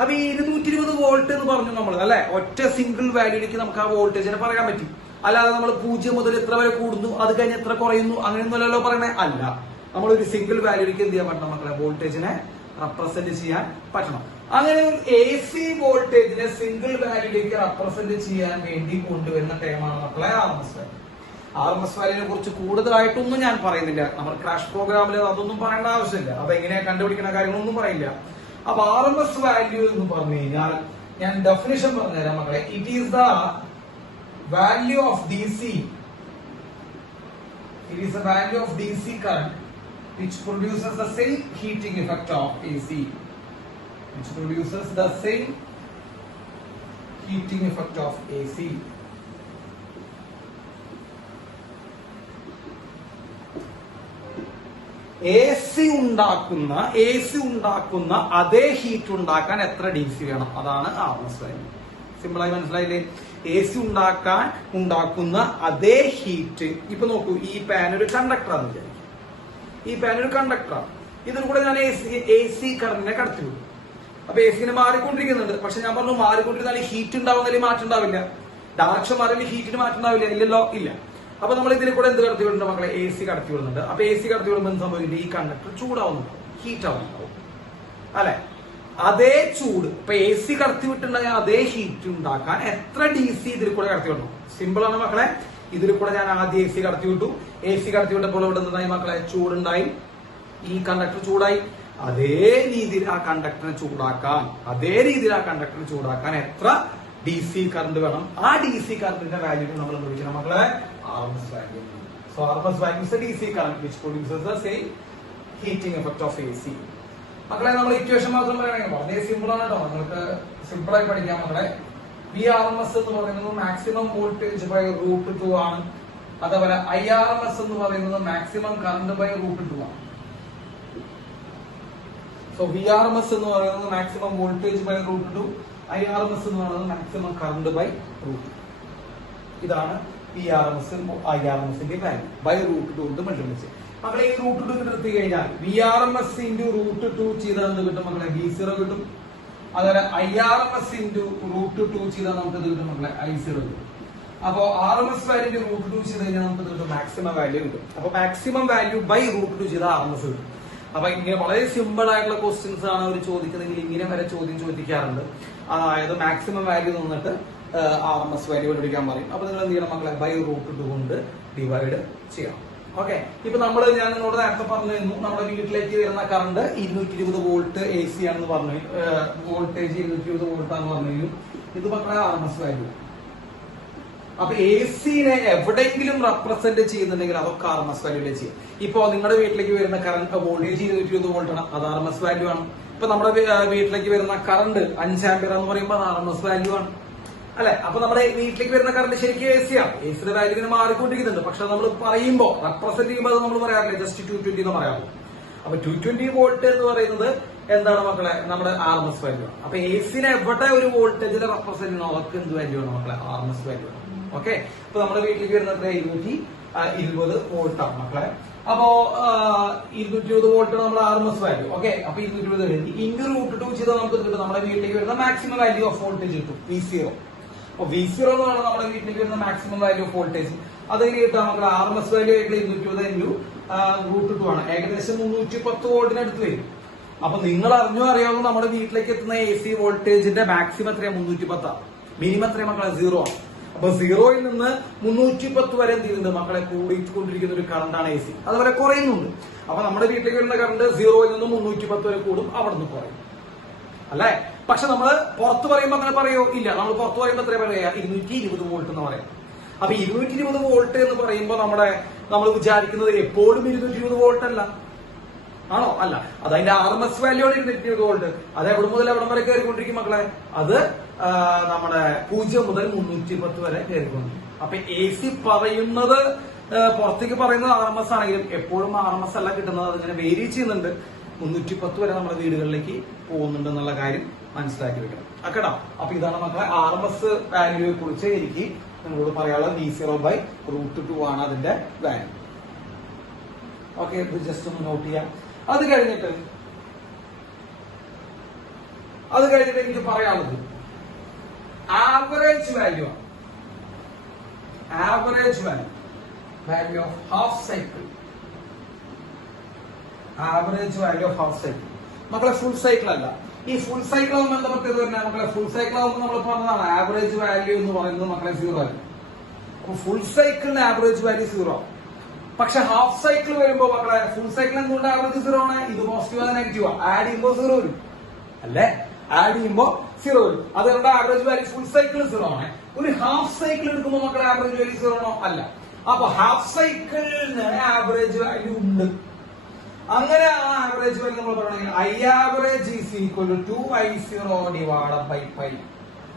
അപ്പൊ ഈ 220 വോൾട്ട് എന്ന് പറഞ്ഞു നമ്മൾ, അല്ലെ? ഒറ്റ സിംഗിൾ വാല്യൂലേക്ക് നമുക്ക് ആ വോൾട്ടേജിനെ പറയാൻ പറ്റും. അല്ലാതെ നമ്മൾ 0 മുതൽ എത്ര വരെ കൂടുന്നു, അത് കഴിഞ്ഞ് എത്ര കുറയുന്നു, അങ്ങനെയൊന്നുമല്ലല്ലോ പറയണേ. അല്ല, നമ്മളൊരു സിംഗിൾ വാല്യൂലേക്ക് എന്ത് ചെയ്യാൻ പറ്റണം മക്കളെ? വോൾട്ടേജിനെ റെപ്രസെന്റ് ചെയ്യാൻ പറ്റണം. അങ്ങനെ ഒരു എ സി വോൾട്ടേജിനെ സിംഗിൾ വാല്യൂലേക്ക് റെപ്രസെന്റ് ചെയ്യാൻ വേണ്ടി കൊണ്ടുവരുന്ന ടൈമാണ് മക്കളെ RMS വാല്യൂ. RMS വാല്യൂവിനെ കുറിച്ച് കൂടുതലായിട്ടൊന്നും ഞാൻ പറയുന്നില്ല. നമ്മൾ ക്രാഷ് പ്രോഗ്രാമിൽ അതൊന്നും പറയേണ്ട ആവശ്യമില്ല. അതെങ്ങനെയാ കണ്ടുപിടിക്കുന്ന കാര്യങ്ങളൊന്നും പറയില്ല. അപ്പൊ RMS വാല്യൂ എന്ന് പറഞ്ഞു കഴിഞ്ഞാൽ ഞാൻ ഡെഫിനിഷൻ പറഞ്ഞുതരാം മക്കളെ. It is the value of DC. It is the value of DC current which produces the same heating effect of AC. Which produces the same heating effect of AC. AC ഉണ്ടാക്കുന്ന അതേ heat ഉണ്ടാക്കാൻ എത്ര DC വേണം? അതാണ് RMS value. Simple ആയി മനസ്സിലായില്ലേ? AC ഉണ്ടാക്കുന്ന അതേ ഹീറ്റ്. ഇപ്പൊ നോക്കൂ, ഈ പാൻ ഒരു കണ്ടക്ടറാണ് വിചാരിക്കും. ഈ പാൻ ഒരു കണ്ടക്ടറാണ്. ഇതിൽ കൂടെ ഞാൻ AC കറന്റിനെ കടത്തിവിടും. അപ്പൊ AC മാറിക്കൊണ്ടിരിക്കുന്നുണ്ട്. പക്ഷെ ഞാൻ പറഞ്ഞു, മാറിക്കൊണ്ടിരുന്നാൽ ഹീറ്റ് ഉണ്ടാവുന്നതിൽ മാറ്റം ഉണ്ടാവില്ല. ഡയറക്ഷൻ മാറിയാൽ ഹീറ്റിന് മാറ്റം ഉണ്ടാവില്ല. ഇല്ലല്ലോ, ഇല്ല. അപ്പൊ നമ്മൾ ഇതിൽ കൂടെ എന്ത് കടത്തി വിടുന്നുണ്ട് മക്കളെ? AC കടത്തി വിടുന്നുണ്ട്. അപ്പൊ AC കടത്തി വിടുമ്പോൾ എന്ത് സംഭവിക്കുന്നുണ്ട്? ഈ കണ്ടക്ടർ ചൂടാവുന്നുണ്ടാവും, ഹീറ്റ് ആവുന്നുണ്ടാവും, അല്ലെ? അതേ ചൂട് ഇപ്പൊ AC കടത്തി വിട്ടുണ്ടെങ്കിൽ അതേ ഹീറ്റ് ഉണ്ടാക്കാൻ എത്ര DC ഇതിൽ കൂടെ കടത്തി വിടണം? സിമ്പിൾ ആണ് മക്കളെ. ഇതിൽ കൂടെ ഞാൻ ആദ്യം AC കടത്തി വിട്ടു. AC കടത്തി വിട്ടപ്പോൾ ഇവിടെ എന്തായി മക്കളെ? ചൂടുണ്ടായി, ഈ കണ്ടക്ടർ ചൂടായി. അതേ രീതിയിൽ ആ കണ്ടക്ടറിനെ ചൂടാക്കാൻ എത്ര DC കറണ്ട് വേണം? ആ DC കറണ്ടിന്റെ വാല്യൂ നമ്മൾ വിളിക്കണം മക്കളെ RMS value. So RMS value is DC current which produces the same heating effect of AC. മക്കളെ നമ്മൾ ഇക്വേഷൻ മാത്രം പറയുകയാണെങ്കിൽ വളരെ സിമ്പിൾ ആണ് കേട്ടോ. നിങ്ങൾക്ക് സിമ്പിൾ ആയി പഠിക്കാം മക്കളെ. VRMS എന്ന് പറയുന്നത് മാക്സിമം വോൾട്ടേജ് ബൈ √2 ആണ്. അതേപോലെ IRMS എന്ന് പറയുന്നത് മാക്സിമം കറണ്ട് ബൈ √2 ആണ്. സോ VRMS എന്ന് പറയുന്നത് മാക്സിമം വോൾട്ടേജ് ബൈ √2, IRMS എന്ന് പറയുന്നത് മാക്സിമം കറണ്ട് ബൈ √2. ഇതാണ് VRMS IRMSന്റെ വാല്യൂ ബൈ √2 കൊണ്ട് മൾട്ടിപ്ലൈ. മക്കളെ ഈ √2 എടുത്തു കഴിഞ്ഞാൽ VRMS × √2 ചെയ്താൽ എന്ത് കിട്ടും മക്കളെ? V0 കിട്ടും. അതുപോലെ IRMS × √2 ചെയ്താൽ നമുക്ക് ഇത് കിട്ടും മക്കളെ? I0 കിട്ടും. അപ്പോ RMS വാല്യൂ √2 ചെയ്ത് കഴിഞ്ഞാൽ നമുക്ക് കിട്ടും മാക്സിമം വാല്യൂ കിട്ടും. അപ്പൊ മാക്സിമം വാല്യൂ ബൈ √2 ചെയ്താൽ RMS കിട്ടും. അപ്പൊ ഇങ്ങനെ വളരെ സിമ്പിൾ ആയിട്ടുള്ള ക്വസ്റ്റ്യൻസ് ആണ് അവർ ചോദിക്കുന്നതെങ്കിൽ ഇങ്ങനെ വരെ ചോദ്യം ചോദിക്കാറുണ്ട്. അതായത് മാക്സിമം വാല്യൂ നിന്നിട്ട് RMS വാല്യൂ കണ്ടുപിടിക്കാൻ പറയും. അപ്പൊ നിങ്ങൾ എന്ത് ചെയ്യണം മക്കളെ? ബൈ √2 കൊണ്ട് ഡിവൈഡ് ചെയ്യണം. ഓക്കെ, ഇപ്പൊ ഞാൻ നിങ്ങളോട് നേരത്തെ പറഞ്ഞിരുന്നു, നമ്മുടെ വീട്ടിലേക്ക് വരുന്ന കറണ്ട് 220 വോൾട്ട് AC ആണെന്ന് പറഞ്ഞു. വോൾട്ടേജ് 220 വോൾട്ടാന്ന് പറഞ്ഞു. ഇത് മക്കളെ RMS വാല്യൂ. അപ്പൊ AC-നെ എവിടെയെങ്കിലും റെപ്രസെന്റ് ചെയ്യുന്നുണ്ടെങ്കിൽ അതൊക്കെ RMS വാല്യൂലേ ചെയ്യും. ഇപ്പൊ നിങ്ങളുടെ വീട്ടിലേക്ക് വരുന്ന കറണ്ട് വോൾട്ടേജ് 220 വോൾട്ട് ആണ്, അത് RMS വാല്യൂ ആണ്. ഇപ്പൊ നമ്മുടെ വീട്ടിലേക്ക് വരുന്ന കറണ്ട് 5 ആംപിയർ എന്ന് പറയുമ്പോൾ അത് RMS വാല്യൂ ആണ്, അല്ലെ? അപ്പൊ നമ്മുടെ വീട്ടിലേക്ക് വരുന്ന കറണ്ട് ശരിക്കും AC ആണ്. AC-യുടെ വാല്യൂ ഇങ്ങനെ മാറിക്കൊണ്ടിരിക്കുന്നുണ്ട്. പക്ഷെ നമ്മൾ പറയുമ്പോൾ റെപ്രസെന്റ് ചെയ്യുമ്പോൾ അത് നമ്മൾ പറയാറില്ല, ജസ്റ്റ് 220 എന്ന് പറയാറുള്ളൂ. അപ്പൊ 220 വോൾട്ട് എന്ന് പറയുന്നത് എന്താണ് മക്കളെ നമ്മുടെ RMS വാല്യൂ ആണ്. അപ്പൊ AC-നെ എവിടെ ഒരു വോൾട്ടേജിൽ റെപ്രസെന്റ് ചെയ്യണോ അവർക്ക് എന്ത് വാല്യൂ ആണ് മക്കളെ? RMS വാല്യൂ ആണ്. ഓക്കെ, ഇപ്പൊ നമ്മുടെ വീട്ടിലേക്ക് വരുന്നത് 220 വോൾട്ട് ആണ് മക്കളെ. അപ്പോ 220 വോൾട്ട് നമ്മുടെ RMS വാല്യൂ. ഓക്കെ, അപ്പൊ 220 ഇൻറ്റു √2 ചെയ്താൽ നമുക്ക് കിട്ടും നമ്മുടെ വീട്ടിലേക്ക് വരുന്ന മാക്സിമം വാല്യൂ ഓഫ് വോൾട്ടേജ് കിട്ടും, V0. അപ്പൊ V0 എന്ന് പറയുന്നത് നമ്മുടെ വീട്ടിലേക്ക് വരുന്ന മാക്സിമം വാല്യൂ ഓഫ് വോൾട്ടേജ്. അതെങ്ങനെ കിട്ടാം മക്കളെ? RMS വാല്യൂ ആയിട്ടുള്ള 220 ഇൻറ്റു √2 ആണ്, ഏകദേശം 310 വോൾട്ടിനടുത്ത് വരും. അപ്പൊ നിങ്ങൾ അറിയാവുന്ന നമ്മുടെ വീട്ടിലേക്ക് എത്തുന്ന AC വോൾട്ടേജിന്റെ മാക്സിമം എത്രയാണ്? 310. മിനിമം എത്രയാണ് മക്കളെ? 0 ആണ്. അപ്പൊ 0-ൽ നിന്ന് 310 വരെ എന്ത് ചെയ്യുന്നുണ്ട് മക്കളെ? കൂടിക്കൊണ്ടിരിക്കുന്ന ഒരു കറണ്ടാണ് AC. അതുപോലെ കുറയുന്നുണ്ട്. അപ്പൊ നമ്മുടെ വീട്ടിലേക്ക് വരുന്ന കറണ്ട് 0-ൽ നിന്ന് 310 വരെ കൂടും, അവിടെ നിന്ന് കുറയും അല്ലെ. പക്ഷെ നമ്മള് പുറത്ത് പറയുമ്പോ അങ്ങനെ പറയോ? ഇല്ല. നമ്മൾ പുറത്ത് പറയുമ്പോ എത്ര പറയാ? 220 വോൾട്ട് എന്ന് പറയാം. അപ്പൊ 220 വോൾട്ട് എന്ന് പറയുമ്പോ നമ്മൾ വിചാരിക്കുന്നത് എപ്പോഴും 220 വോൾട്ട് അല്ല, ആണോ? അല്ല, അത് അതിന്റെ RMS വാല്യൂ ആണ് 220 വോൾട്ട്. അത് എവിടെ മുതൽ എവിടെ വരെ കയറിക്കൊണ്ടിരിക്കും മക്കളെ? അത് നമ്മുടെ 0 മുതൽ 310 വരെ കയറിക്കൊണ്ടിരിക്കും. അപ്പൊ AC പറയുന്നത് പുറത്തേക്ക് പറയുന്നത് RMS ആണെങ്കിലും എപ്പോഴും RMS അല്ല കിട്ടുന്നത്, അതിങ്ങനെ വേരി ചെയ്യുന്നുണ്ട്. 310 വരെ നമ്മുടെ വീടുകളിലേക്ക് പോകുന്നുണ്ട് എന്നുള്ള കാര്യം മനസ്സിലാക്കി വെക്കണം. കേട്ടോ, അപ്പൊ ഇതാണ് മക്കളെ RMS വാല്യൂയെ കുറിച്ച് എനിക്ക് നിങ്ങളോട് പറയാനുള്ളത്. V0/√2 ആണ് അതിന്റെ വാല്യൂ. ഓക്കെ, ഇത് ജസ്റ്റ് ഒന്ന് നോട്ട് ചെയ്യാം. അത് കഴിഞ്ഞിട്ട് എനിക്ക് പറയാനുള്ളത് ആവറേജ് വാല്യൂ ആണ്. Average value of half cycle. Average value of half cycle മക്കളെ ഫുൾ സൈക്കിൾ അല്ല. ഈ ഫുൾ സൈക്കിൾ ആവുമ്പോൾ എന്താ പ്രത്യേകത വരുന്നത് മക്കളെ? ഫുൾ സൈക്കിൾ ആവുമ്പോൾ നമ്മൾ പറഞ്ഞതാണ് ആവറേജ് വാല്യൂ എന്ന് പറയുന്നത് മക്കളെ 0 ആണ്. അപ്പൊ ഫുൾ സൈക്കിളിന് ആവറേജ് വാല്യൂ 0 ആണ്. പക്ഷെ ഹാഫ് സൈക്കിൾ വരുമ്പോ മക്കളെ ഫുൾ സൈക്കിൾ എന്തുകൊണ്ട് ആവറേജ് 0 ആണ്? ഇത് പോസിറ്റീവ് ആണ് നെഗറ്റീവ് ആഡ് ചെയ്യുമ്പോൾ 0 വരും അല്ലെ? ആഡ് ചെയ്യുമ്പോ 0 വരും. അതുകൊണ്ട് ആവറേജ് വാല്യൂ ഫുൾ സൈക്കിൾ 0 ആണ്. ഒരു ഹാഫ് സൈക്കിൾ എടുക്കുമ്പോൾ മക്കളെ ആവറേജ് വാല്യൂ 0 ആണോ? അല്ല. അപ്പൊ ഹാഫ് സൈക്കിളിന് ആവറേജ് വാല്യൂ ഉണ്ട്. അങ്ങനെ ആ ആവറേജ് വാല്യൂ നമ്മൾ പറയണമെങ്കിൽ I average is equal to 2I0 divided by pi.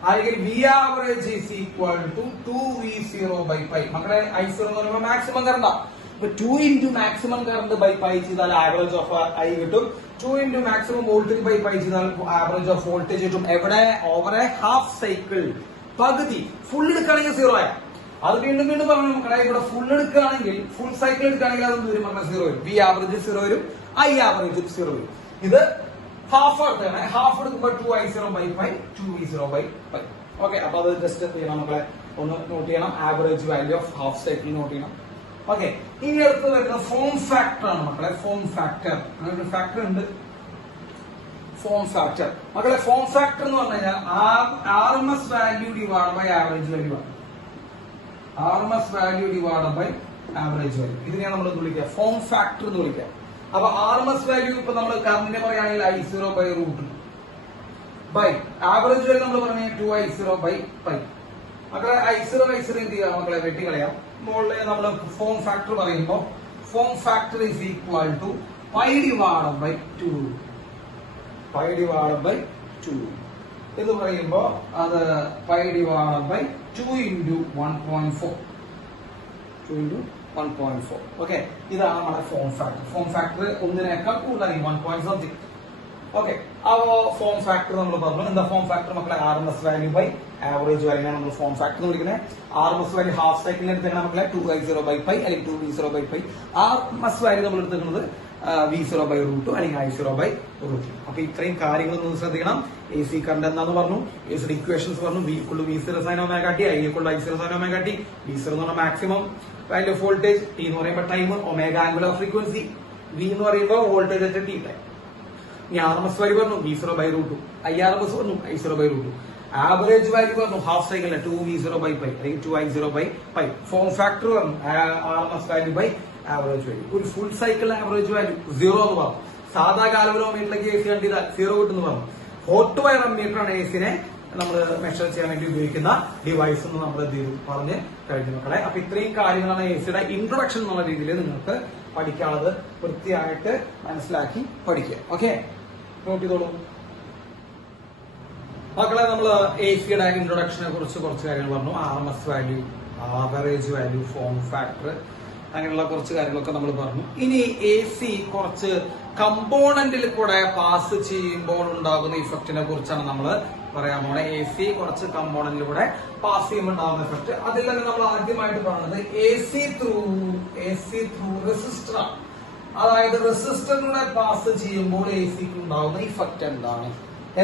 അല്ലെങ്കിൽ V average is equal to 2V0/pi. മക്കളെ I0 എന്ന് പറയുമ്പോൾ മാക്സിമം കറണ്ടാ. ഇപ്പൊ 2 into maximum current by pi ചെയ്താൽ ആവറേജ് ഓഫ് I കിട്ടും. 2 into maximum voltage by pi ചെയ്താൽ ആവറേജ് ഓഫ് വോൾട്ടേജ് കിട്ടും. എവിടെ? Over A half cycle. പകുതി. ഫുൾ എടുക്കുകയാണെങ്കിൽ 0 ആയ. അത് വീണ്ടും പറഞ്ഞു മക്കളെ, ഇവിടെ ഫുൾ എടുക്കുകയാണെങ്കിൽ ഫുൾ സൈക്കിൾ എടുക്കുകയാണെങ്കിൽ അത് വരും മക്കളെ 0 വരും. V average 0 വരും, I average 0 വരും. ഇത് ഹാഫ് എടുത്താണ്. ഹാഫ് എടുക്കുമ്പോൾ 2I0/pi 2V0/pi. ഓക്കെ, അപ്പൊ അത് ജസ്റ്റ് ചെയ്യണം മക്കളെ, ഒന്ന് നോട്ട് ചെയ്യണം. Average value of half cycle note ചെയ്യണം. ഓക്കെ, ഇനി അടുത്ത് വരുന്ന ഫോം ഫാക്ടർ ആണ് മക്കളെ. ഫോം ഫാക്ടർ അങ്ങനെ ഫാക്ടർ ഉണ്ട്. ഫോം ഫാക്ടർ മക്കളെ, ഫോം ഫാക്ടർ എന്ന് പറഞ്ഞു കഴിഞ്ഞാൽ RMS value divide by average value ആണ്. RMS value divide by average value, ഇതിനെയാണ് നമ്മൾ വിളിക്കുക ഫോം ഫാക്ടർ എന്ന് വിളിക്കുക. അപ്പൊ RMS വാല്യൂ ഇപ്പൊ നമ്മൾ കറണ്ടിനെ പറയുകയാണെങ്കിൽ I0/√2 ബൈ ആവറേജ് വാല്യൂ നമ്മൾ പറഞ്ഞ 2I0/pi. മക്കളെ I0 എന്ത് ചെയ്യാം മക്കളെ? വെട്ടി കളയാം. മുകളിൽ നമ്മൾ ഫോം ഫാക്ടർ പറയുമ്പോൾ form factor is equal to pi divided by 2. pi divided by 2 എന്ന് പറയുമ്പോൾ അത് pi divided by 2 into 1.4. 2 into 1.4. Okay, ഇതാണ് നമ്മുടെ ഫോം ഫാക്ടർ. ഫോം ഫാക്ടർ ഒന്നിനേക്കാൾ കൂടുതലായി 1 something. ഓക്കെ, ആ ഫോം ഫാക്ടർ നമ്മൾ പറഞ്ഞു. എന്താ ഫോം ഫാക്ടർ മക്കളെ? RMS വാല്യൂ ബൈ ആവറേജ് വാല്യൂയാണ് നമ്മൾ ഫോം ഫാക്ടർ എന്ന് വിളിക്കുന്നത്. RMS വാല്യൂ ഹാഫ് സൈക്കിളിന് എടുത്തേക്കണം മക്കളെ 2I0/pi അല്ലെങ്കിൽ 2V0/pi. RMS വാല്യൂ നമ്മൾ എടുത്തേക്കുന്നത് V0/√2 അല്ലെങ്കിൽ I0/√2. അപ്പൊ ഇത്രയും കാര്യങ്ങളൊന്നും ശ്രദ്ധിക്കണം. AC കറണ്ട് എന്താന്ന് പറഞ്ഞു, AC ഇക്വേഷൻസ് പറഞ്ഞു. V = V0 sin ωt, I = I0 sin ωt. V0 എന്ന് പറഞ്ഞാൽ maximum value of voltage, T എന്ന് പറയുമ്പോൾ time, omega angular frequency, V എന്ന് പറയുമ്പോൾ വോൾട്ടേജ് അറ്റ് T ടൈം. ഇനി RMS വാല്യൂ പറഞ്ഞു V0/√2, IRMS പറഞ്ഞു I0/√2. ആവറേജ് വാല്യൂ പറഞ്ഞു ഹാഫ് സൈക്കിളിന് 2V0/pi അല്ലെങ്കിൽ 2I0/pi. ഫോം ഫാക്ടർ പറഞ്ഞു RMS value by average value. ഒരു ഫുൾ സൈക്കിൾ ആവറേജ് വാല്യൂ 0 എന്ന് പറഞ്ഞു. സാധാ കാൽവനോമീറ്ററിലേക്ക് AC കണ്ടില്ല 0 കിട്ടുന്നു പറഞ്ഞു. ഹോട്ട് വയർ അമ്മീറ്റർ ആണ് AC-നെ നമ്മൾ മെഷർ ചെയ്യാൻ വേണ്ടി ഉപയോഗിക്കുന്ന ഡിവൈസ് എന്ന് നമ്മൾ പറഞ്ഞ് കഴിഞ്ഞു മക്കളെ. അപ്പൊ ഇത്രയും കാര്യങ്ങളാണ് AC-യുടെ ഇൻട്രൊഡക്ഷൻ എന്നുള്ള രീതിയിൽ നിങ്ങൾക്ക് പഠിക്കാനുള്ളത്. വൃത്തിയായിട്ട് മനസ്സിലാക്കി പഠിക്കുക. ഓക്കെ, നോട്ട് ചെയ്തോളൂ മക്കളെ. നമ്മൾ AC-യുടെ ഇൻട്രൊഡക്ഷനെ കുറിച്ച് കുറച്ച് കാര്യങ്ങൾ പറഞ്ഞു. RMS value, average value, form factor, അങ്ങനെയുള്ള കുറച്ച് കാര്യങ്ങളൊക്കെ നമ്മൾ പറഞ്ഞു. ഇനി എ സി കുറച്ച് കമ്പോണന്റിൽ കൂടെ പാസ് ചെയ്യുമ്പോൾ ഉണ്ടാകുന്ന ഇഫക്റ്റിനെ കുറിച്ചാണ് നമ്മൾ പറയാൻ പോണേ. എ സി കുറച്ച് കമ്പോണന്റിൽ കൂടെ പാസ് ചെയ്യുമ്പോൾ ഉണ്ടാകുന്ന ഇഫക്റ്റ്. അതിൽ തന്നെ നമ്മൾ ആദ്യമായിട്ട് പറയുന്നത് എ സി ത്രൂ റെസിസ്റ്റർ ആണ്. അതായത് റെസിസ്റ്ററിലൂടെ പാസ് ചെയ്യുമ്പോൾ എ സിക്ക് ഉണ്ടാകുന്ന ഇഫക്റ്റ് എന്താണ്,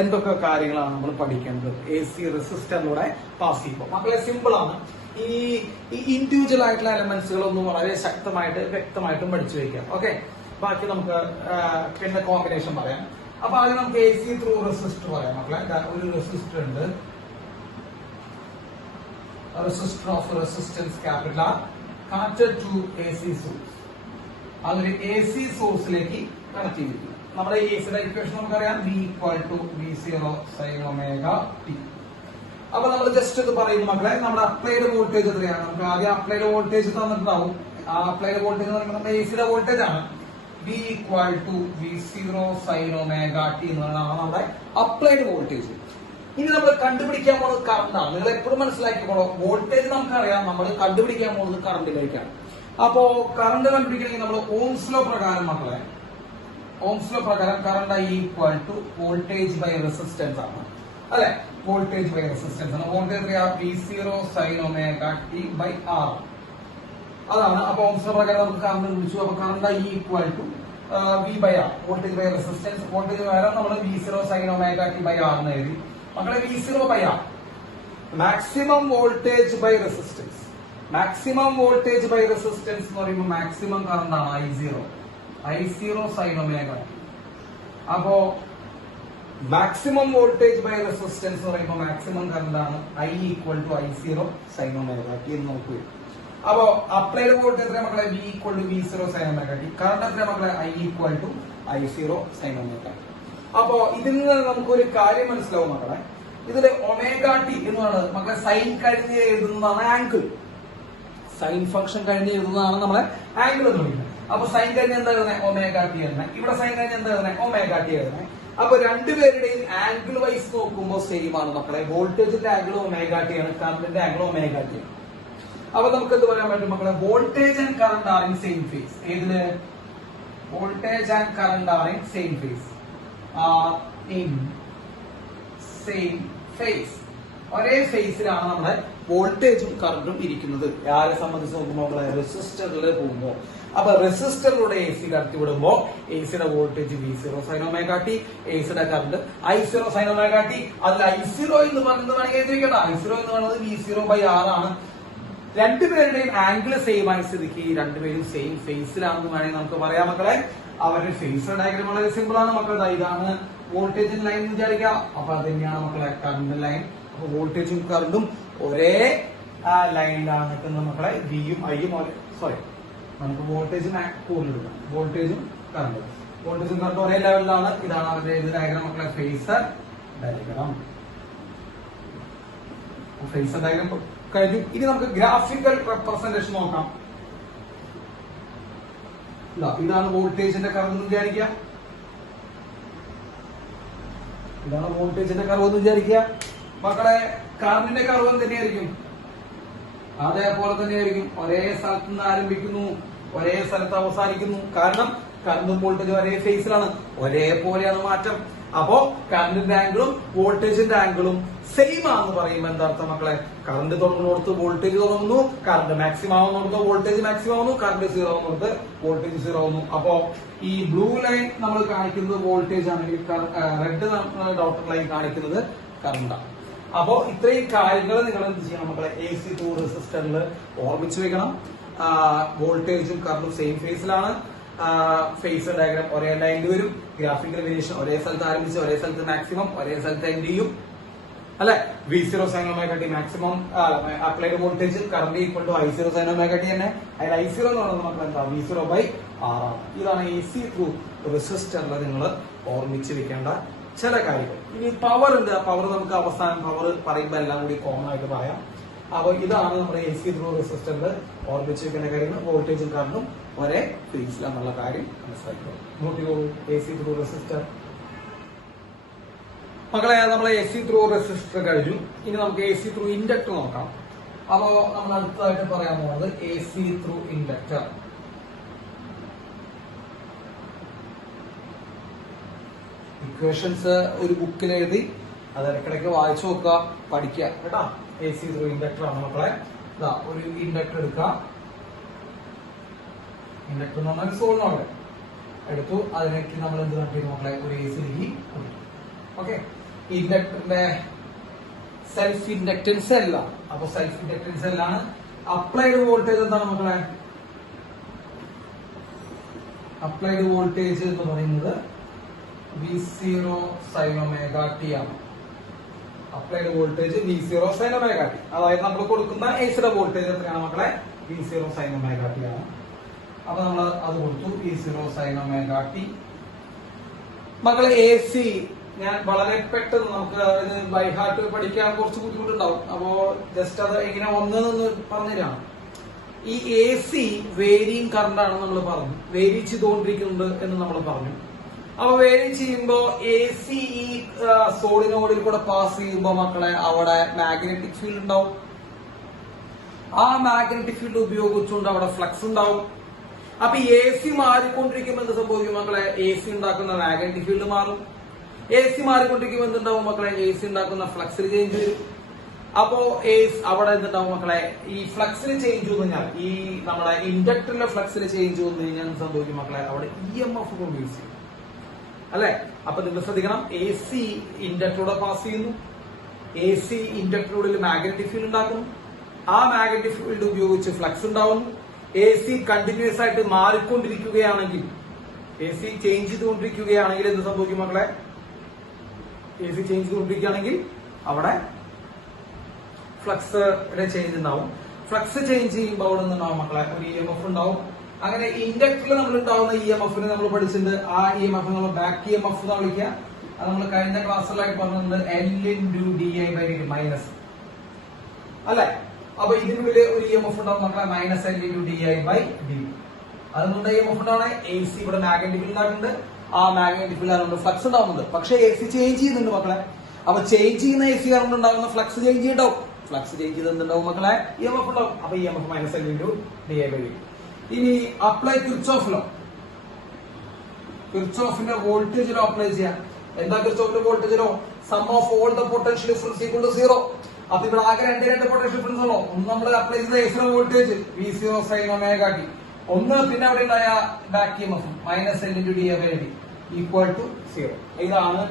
എന്തൊക്കെ കാര്യങ്ങളാണ് നമ്മൾ പഠിക്കേണ്ടത് എ സി റെസിസ്റ്ററിലൂടെ പാസ് ചെയ്യുമ്പോൾ. മക്കളെ സിമ്പിൾ ആണ്. ഈ ഇൻഡിവിജ്വൽ ആയിട്ടുള്ള എലമെന്റ്സുകളൊന്നും വളരെ ശക്തമായിട്ട് വ്യക്തമായിട്ടും പഠിച്ചു വയ്ക്കാം. ഓക്കെ, ബാക്കി നമുക്ക് പിന്നെ കോമ്പിനേഷൻ പറയാം. അപ്പൊ ആദ്യം നമുക്ക് എ സി ത്രൂ റെസിസ്റ്റർ പറയാം. മക്കളെ ഒരു റെസിസ്റ്റർ ഉണ്ട്, resistor of resistance capital R connected to A C source. അതൊരു എ സി സോഴ്സിലേക്ക് കണക്ട് ചെയ്തിരിക്കുന്നു. നമ്മുടെ എ സിയുടെ ഇക്വേഷൻ നമുക്കറിയാം, V = V0 sin omega t. അപ്പൊ നമ്മൾ ജസ്റ്റ് ഇത് പറയുന്നു മക്കളെ, നമ്മുടെ അപ്ലൈഡ് വോൾട്ടേജ് എത്രയാണ്? നമുക്ക് ആദ്യം അപ്ലൈഡ് വോൾട്ടേജ് തന്നിട്ടുണ്ടാവും. ആ അപ്ലൈഡ് വോൾട്ടേജ് എന്ന് പറയുന്നത് നമ്മുടെ എ സിയുടെ വോൾട്ടേജ് ആണ്. V = V0 sin omega t എന്ന് പറയുന്നതാണ് നമ്മുടെ അപ്ലൈഡ് വോൾട്ടേജ്. ഇനി നമ്മൾ കണ്ടുപിടിക്കാൻ പോകുന്നത് കറണ്ടാണ്. നിങ്ങൾ എപ്പോഴും മനസ്സിലാക്കിക്കോളൂ, വോൾട്ടേജ് നമുക്കറിയാം, നമ്മൾ കണ്ടുപിടിക്കാൻ പോകുന്നത് കറണ്ടിലേക്കാണ്. അപ്പോ കറണ്ട് കണ്ടുപിടിക്കണമെങ്കിൽ നമ്മൾ ഓംസ് ലോ പ്രകാരം മക്കളെ, ഓംസ് ലോ പ്രകാരം കറണ്ട് = വോൾട്ടേജ് ബൈ റെസിസ്റ്റൻസ് ആണ് അല്ലെ? വോൾട്ടേജ് ബൈ റെസിസ്റ്റൻസ് ആണ്. Voltage V0 sin omega t by R അതാണ്. അപ്പൊ ഓംസ് ലോ പ്രകാരം നമുക്ക് കറണ്ട് കണ്ടുപിടിച്ചു. അപ്പൊ current V by R, voltage by resistance. Voltage പകരം നമ്മൾ V0 sin omega t by R എന്ന് എഴുതി. മക്കളെ V0 by R maximum voltage by resistance. Maximum voltage by resistance എന്ന് പറയുമ്പോൾ മാക്സിമം കറണ്ട് ആണ് I0 sin omega t. അപ്പോ maximum voltage by resistance എന്ന് പറയുമ്പോൾ മാക്സിമം കറണ്ട് ആണ് I = I0 sin omega t എന്ന് നോക്കൂ. അപ്പോ അപ്ലൈഡ് വോൾട്ടേജ് എത്ര മക്കളെ? V = V0 sin omega t. Current എത്ര മക്കളെ? I = I0 sin omega t. അപ്പോ ഇതിൽ നിന്ന് നമുക്കൊരു കാര്യം മനസ്സിലാവും മക്കളെ, ഇതില് ഒമേഗ ടി എന്ന് പറയുന്നത് മക്കളെ സൈൻ കഴിഞ്ഞ് എഴുതുന്നതാണ് ആംഗിൾ. സൈൻ ഫംഗ്ഷൻ കഴിഞ്ഞ് എഴുതുന്നതാണ് നമ്മളെ ആംഗിൾ എന്ന് വിളിക്കുന്നത്. അപ്പൊ സൈൻ കഴിഞ്ഞ് എന്താ എഴുതുന്നത്? ഒമേഗ ടി എഴുതുന്നത്. ഇവിടെ സൈൻ കഴിഞ്ഞ് എന്താ എഴുതുന്നത്? ഒമേഗ ടി എഴുതുന്നത്. അപ്പൊ രണ്ടുപേരുടെയും ആംഗിൾ വൈസ് നോക്കുമ്പോൾ സെയിം ആണ് മക്കളെ. വോൾട്ടേജിന്റെ ആംഗിൾ ഒമേഗ ടി ആണ്, കറണ്ടിന്റെ ആംഗിൾ ഒമേഗ ടി ആണ്. അപ്പൊ നമുക്ക് എന്ത് പറയാൻ പറ്റും മക്കളെ? Voltage and current are in same phase. ഏതില്? Voltage and current are in same phase. ഒരേ ഫേസിലാണ് നമ്മുടെ വോൾട്ടേജും കറണ്ടും ഇരിക്കുന്നത്. ആരെ സംബന്ധിച്ച് നോക്കുമ്പോൾ നമ്മളെ റെസിസ്റ്ററിൽ പോകുമ്പോൾ, അപ്പൊ റെസിസ്റ്ററിലൂടെ എ സി കടത്തി വിടുമ്പോൾ എ സിയുടെ voltage V0 sin omega t, A സിയുടെ current I0 sin omega t. അതിൽ I0 എന്ന് പറയുന്നത് വേണമെങ്കിൽ എഴുതിയിരിക്കണം. I0 എന്ന് പറയുന്നത് V0 by R ആണ്. രണ്ടുപേരുടെയും ആംഗിൾ സെയിം ആയ സ്ഥിതിക്ക് രണ്ടുപേരും സെയിം ഫേസിലാണെന്ന് വേണമെങ്കിൽ നമുക്ക് പറയാം മക്കളെ. അവരുടെ ഫേസ് ഡയഗ്രം വളരെ സിമ്പിൾ ആണ് മക്കളെ. ഇതാണ് വോൾട്ടേജ് ലൈൻ എന്ന് വിചാരിക്കുക. അപ്പൊ അത് തന്നെയാണ് മക്കളെ കറണ്ട് ലൈൻ. അപ്പൊ വോൾട്ടേജും കറണ്ടും ഒരേ ലൈനിലാണ് നിൽക്കുന്നത് മക്കളെ. വിയും ഐയും നമുക്ക് വോൾട്ടേജും കൂടുതൽ എടുക്കാം. വോൾട്ടേജും കറണ്ടും ഒരേ ലെവലിലാണ്. ഇതാണ് അവരുടെ ഇത് ഡയഗ്രം മക്കളെ, ഫേസർ ഡയഗ്രം. ഫേസർ ഡയഗ്രം കഴിഞ്ഞു. ഇനി നമുക്ക് ഗ്രാഫിക്കൽ റെപ്രസെന്റേഷൻ നോക്കാം. ഇതാണ് വോൾട്ടേജിന്റെ കർവ് എന്ന് വിചാരിക്കുക. ഇതാണ് വോൾട്ടേജിന്റെ കർവ് എന്ന് വിചാരിക്കുക മക്കളെ. കറണ്ടിന്റെ കർവ് തന്നെയായിരിക്കും, അതേപോലെ തന്നെയായിരിക്കും. ഒരേ സ്ഥലത്ത് നിന്ന് ആരംഭിക്കുന്നു, ഒരേ സ്ഥലത്ത് അവസാനിക്കുന്നു. കാരണം കറണ്ടും വോൾട്ടേജും ഒരേ ഫേസിലാണ്, ഒരേപോലെയാണ് മാറ്റം. അപ്പോ കറണ്ടിന്റെ ആംഗിളും വോൾട്ടേജിന്റെ ആംഗിളും സെയിം ആണെന്ന് പറയുമ്പോൾ എന്താർത്ഥം മക്കളെ? കറണ്ട് തുടങ്ങുന്നിടത്ത് വോൾട്ടേജ് തുടങ്ങുന്നു, കറണ്ട് മാക്സിമം ആവുന്നിടത്ത് വോൾട്ടേജ് മാക്സിമം ആവുന്നു, കറണ്ട് 0 ആവുന്നിടത്ത് വോൾട്ടേജ് 0 ആവുന്നു. അപ്പോ ഈ ബ്ലൂ ലൈൻ നമ്മൾ കാണിക്കുന്നത് വോൾട്ടേജ് ആണെങ്കിൽ റെഡ് ഡോട്ടർ ലൈൻ കാണിക്കുന്നത് കറണ്ടാണ്. അപ്പോ ഇത്രയും കാര്യങ്ങൾ നിങ്ങൾ എന്ത് ചെയ്യണം മക്കളെ? എ സി ത്രൂ റെസിസ്റ്ററിൽ ഓർമ്മിച്ചു വെക്കണം. വോൾട്ടേജും കറണ്ടും സെയിം ഫേസിലാണ്. ഫേസ് ഡയഗ്രാം ഒരേ ലൈനിൽ വരും. ഗ്രാഫിക്കൽ വേരിയേഷൻ ഒരേ സ്ഥലത്ത് ആരംഭിച്ച് ഒരേ സ്ഥലത്ത് മാക്സിമം ഒരേ സ്ഥലത്ത് എൻഡ് ചെയ്യും അല്ലെ? V0 sin omega t maximum applied voltage current I0 sin omega t തന്നെ. അതിൽ I0 എന്ന് പറയുന്നത് നമുക്ക് എന്താ? V0 by R ആണ്. ഇതാണ് എ സി ത്രൂ റെസിസ്റ്ററിൽ നിങ്ങൾ ഓർമ്മിച്ച് വെക്കേണ്ട ചില കാര്യങ്ങൾ. ഇനി പവർ ഉണ്ട്. പവർ നമുക്ക് അവസാനം പവർ പറയുമ്പോൾ എല്ലാം കൂടി കോമൺ ആയിട്ട് പറയാം. അപ്പൊ ഇതാണ് നമ്മുടെ എ സി ത്രൂ റെസിസ്റ്ററിൽ ഓർമ്മിച്ച് വെക്കേണ്ട കാര്യങ്ങൾ. വോൾട്ടേജും കറണ്ടും ഒരേ ഫേസിലാണെന്നുള്ള കാര്യം മനസ്സിലാക്കുക. നോക്കിക്കോളൂ, എ സി ത്രൂ റെസിസ്റ്റർ മക്കളെ. നമ്മളെ എ സി ത്രൂ റെസിസ്റ്റർ കഴിഞ്ഞു. ഇനി നമുക്ക് എ സി ത്രൂ ഇൻഡക്ടർ നോക്കാം. അപ്പോ നമ്മൾ അടുത്തതായിട്ട് പറയാൻ പോകുന്നത് A C through inductor. Equations ഒരു ബുക്കിൽ എഴുതി അത് ഇടയ്ക്കിടയ്ക്ക് വായിച്ചു നോക്കുക, പഠിക്കുക കേട്ടോ. എ സി ത്രൂ ഇൻഡക്ടർ ആണ് മക്കളെ. ഇതാ ഒരു ഇൻഡക്ടർ എടുക്കുക. ഇൻഡക്ടർ എന്ന് പറഞ്ഞാൽ സോളിനോട് എടുത്തു, അതിലേക്ക് നമ്മൾ എന്ത് കണ്ടിരുന്നു മക്കളെ, ഒരു എ സി ഡിഗ്രി കൊടുത്തു. ഓക്കെ, ഇൻഡക്ടറിന്റെ സെൽഫ് ഇൻഡക്റ്റൻസ് അല്ല. അപ്പൊ സെൽഫ് ഇൻഡക്റ്റൻസ് അല്ലാണ്. അപ്ലൈഡ് വോൾട്ടേജ് എന്താണ് മക്കളെ? അപ്ലൈഡ് വോൾട്ടേജ് എന്ന് പറയുന്നത് V0 sin ഒമേഗ ടി ആണ്. Applied voltage V0 sin omega T. അതായത് നമ്മൾ കൊടുക്കുന്ന എസിയുടെ വോൾട്ടേജ് എത്രയാണ് മക്കളെ? V0 sin ഒമേഗ ടി ആണ്. അപ്പൊ നമ്മൾ അത് കൊടുത്തു, V0 sin ഒമേഗ ടി. മക്കളെ എ സി ഞാൻ വളരെ പെട്ടെന്ന് നമുക്ക് ബൈ ഹാർട്ട് പഠിക്കാൻ കുറച്ച് ബുദ്ധിമുട്ടുണ്ടാവും. അപ്പോ ജസ്റ്റ് അത് എങ്ങനെ ഒന്നെന്ന് പറഞ്ഞുതരാണ്. ഈ എ സി വേരിയിങ് കറണ്ട് ആണ് നമ്മൾ പറഞ്ഞു, വേരി ചെയ്തുകൊണ്ടിരിക്കുന്നുണ്ട് എന്ന് നമ്മൾ പറഞ്ഞു. അപ്പൊ വേരി ചെയ്യുമ്പോ എ സി ഈ സോളിനോഡിൽ കൂടെ പാസ് ചെയ്യുമ്പോ മക്കളെ അവിടെ മാഗ്നറ്റിക് ഫീൽഡ് ഉണ്ടാവും. ആ മാഗ്നറ്റിക് ഫീൽഡ് ഉപയോഗിച്ചുകൊണ്ട് അവിടെ ഫ്ലക്സ് ഉണ്ടാവും. അപ്പൊ എ സി മാറിക്കൊണ്ടിരിക്കുമ്പോൾ എന്ത് സംഭവിക്കും മക്കളെ? എ സി ഉണ്ടാക്കുന്ന മാഗ്നറ്റിക് ഫീൽഡ് മാറും. എ സി മാറിക്കൊണ്ടിരിക്കുമ്പോൾ എന്തുണ്ടാവും മക്കളെ? എ സി ഉണ്ടാക്കുന്ന ഫ്ലക്സിൽ ചേഞ്ച് വരും. അപ്പോ അവിടെ എന്തുണ്ടാവും മക്കളെ? ഈ ഫ്ലക്സിൽ ചേഞ്ച് വന്നു കഴിഞ്ഞാൽ, ഈ നമ്മുടെ ഇൻഡക്ടറിലെ ഫ്ലക്സിൽ ചേഞ്ച് വന്നു കഴിഞ്ഞാൽ എന്ത് സംഭവിക്കും മക്കളെ? അവിടെ EMF പ്രൊഡ്യൂസ് ചെയ്യും അല്ലെ? അപ്പൊ നിങ്ങൾ ശ്രദ്ധിക്കണം, എ സി ഇൻഡക്ടറിലൂടെ പാസ് ചെയ്യുന്നു. എ സി ഇൻഡക്ടറിലൂടെ മാഗ്നറ്റിക് ഫീൽഡ് ഉണ്ടാക്കുന്നു. ആ മാഗ്നറ്റിക് ഫീൽഡ് ഉപയോഗിച്ച് ഫ്ലക്സ് ഉണ്ടാവുന്നു. എ സി കണ്ടിന്യൂസ് ആയിട്ട് മാറിക്കൊണ്ടിരിക്കുകയാണെങ്കിൽ, എ സി ചേഞ്ച് ചെയ്തുകൊണ്ടിരിക്കുകയാണെങ്കിൽ എന്ത് സംഭവിക്കും മക്കളെ? എ സി ചേഞ്ച് ചെയ്തുകൊണ്ടിരിക്കുകയാണെങ്കിൽ അവിടെ ഫ്ലക്സിന്റെ ചേഞ്ച് ഉണ്ടാവും. ഫ്ലക്സ് ചേഞ്ച് ചെയ്യുമ്പോൾ അവിടെ നിന്നുണ്ടാവും മക്കളെ ഒരു EMF ഉണ്ടാവും. അങ്ങനെ ഇൻഡക്ടറിൽ നമ്മൾ ഉണ്ടാവുന്ന EMF-നെ നമ്മൾ പഠിച്ചിട്ടുണ്ട്. ആ EMF നമ്മൾ ബാക്ക് EMF എന്ന് വിളിക്കുക. അത് നമ്മൾ കഴിഞ്ഞ ക്ലാസ്സിലായിട്ട് പറഞ്ഞിട്ടുണ്ട്, L/di/dt മൈനസ് അല്ലെ? അപ്പൊ ഇതിനുള്ളിൽ ഒരു EMF ഉണ്ടാവും മക്കളെ, -L/di/dt. അതുകൊണ്ട് EMF ഉണ്ടാവണേ. എ സി ഇവിടെ മാഗ്നറ്റിക് ഫീൽഡ് ഉണ്ടാക്കുന്നുണ്ട്. ആ മാഗ്നറ്റിക് ഫീൽഡ് അതുകൊണ്ട് ഫ്ലക്സ് ഉണ്ടാവുന്നുണ്ട്. പക്ഷെ എ സി ചേഞ്ച് ചെയ്യുന്നുണ്ട് മക്കളെ. അപ്പൊ ചേഞ്ച് ചെയ്യുന്ന എ സി കാരണം ഉണ്ടാകുന്ന ഫ്ലക്സ് ചേഞ്ച് ചെയ്യണ്ടാവും. ഫ്ലക്സ് ചേഞ്ച് ചെയ്തെന്തുണ്ടാവും മക്കളെ? EMF ഉണ്ടാവും. അപ്പൊ EMF -L/di/dt. ഇനി അപ്ലൈ കിർച്ചോഫ് ലോ. കിർച്ചോഫിന്റെ വോൾട്ടേജ് ലോ അപ്ലൈ ചെയ്യാം. എന്താ കിർച്ചോഫിന്റെ voltage law? Sum of all the potential difference equal to 0. അപ്പൊ ഇവിടെ ആകെ രണ്ട് പൊട്ടൻഷ്യൽ ഡിഫറൻസ് ഉള്ളൂ. ഒന്ന് നമ്മൾ അപ്ലൈ ചെയ്ത എസിയുടെ voltage V0 sin omega T. ഒന്ന് പിന്നെ അവിടെ ഉണ്ടായ back EMF -L/di/dt equal to 0. ഇതാണ്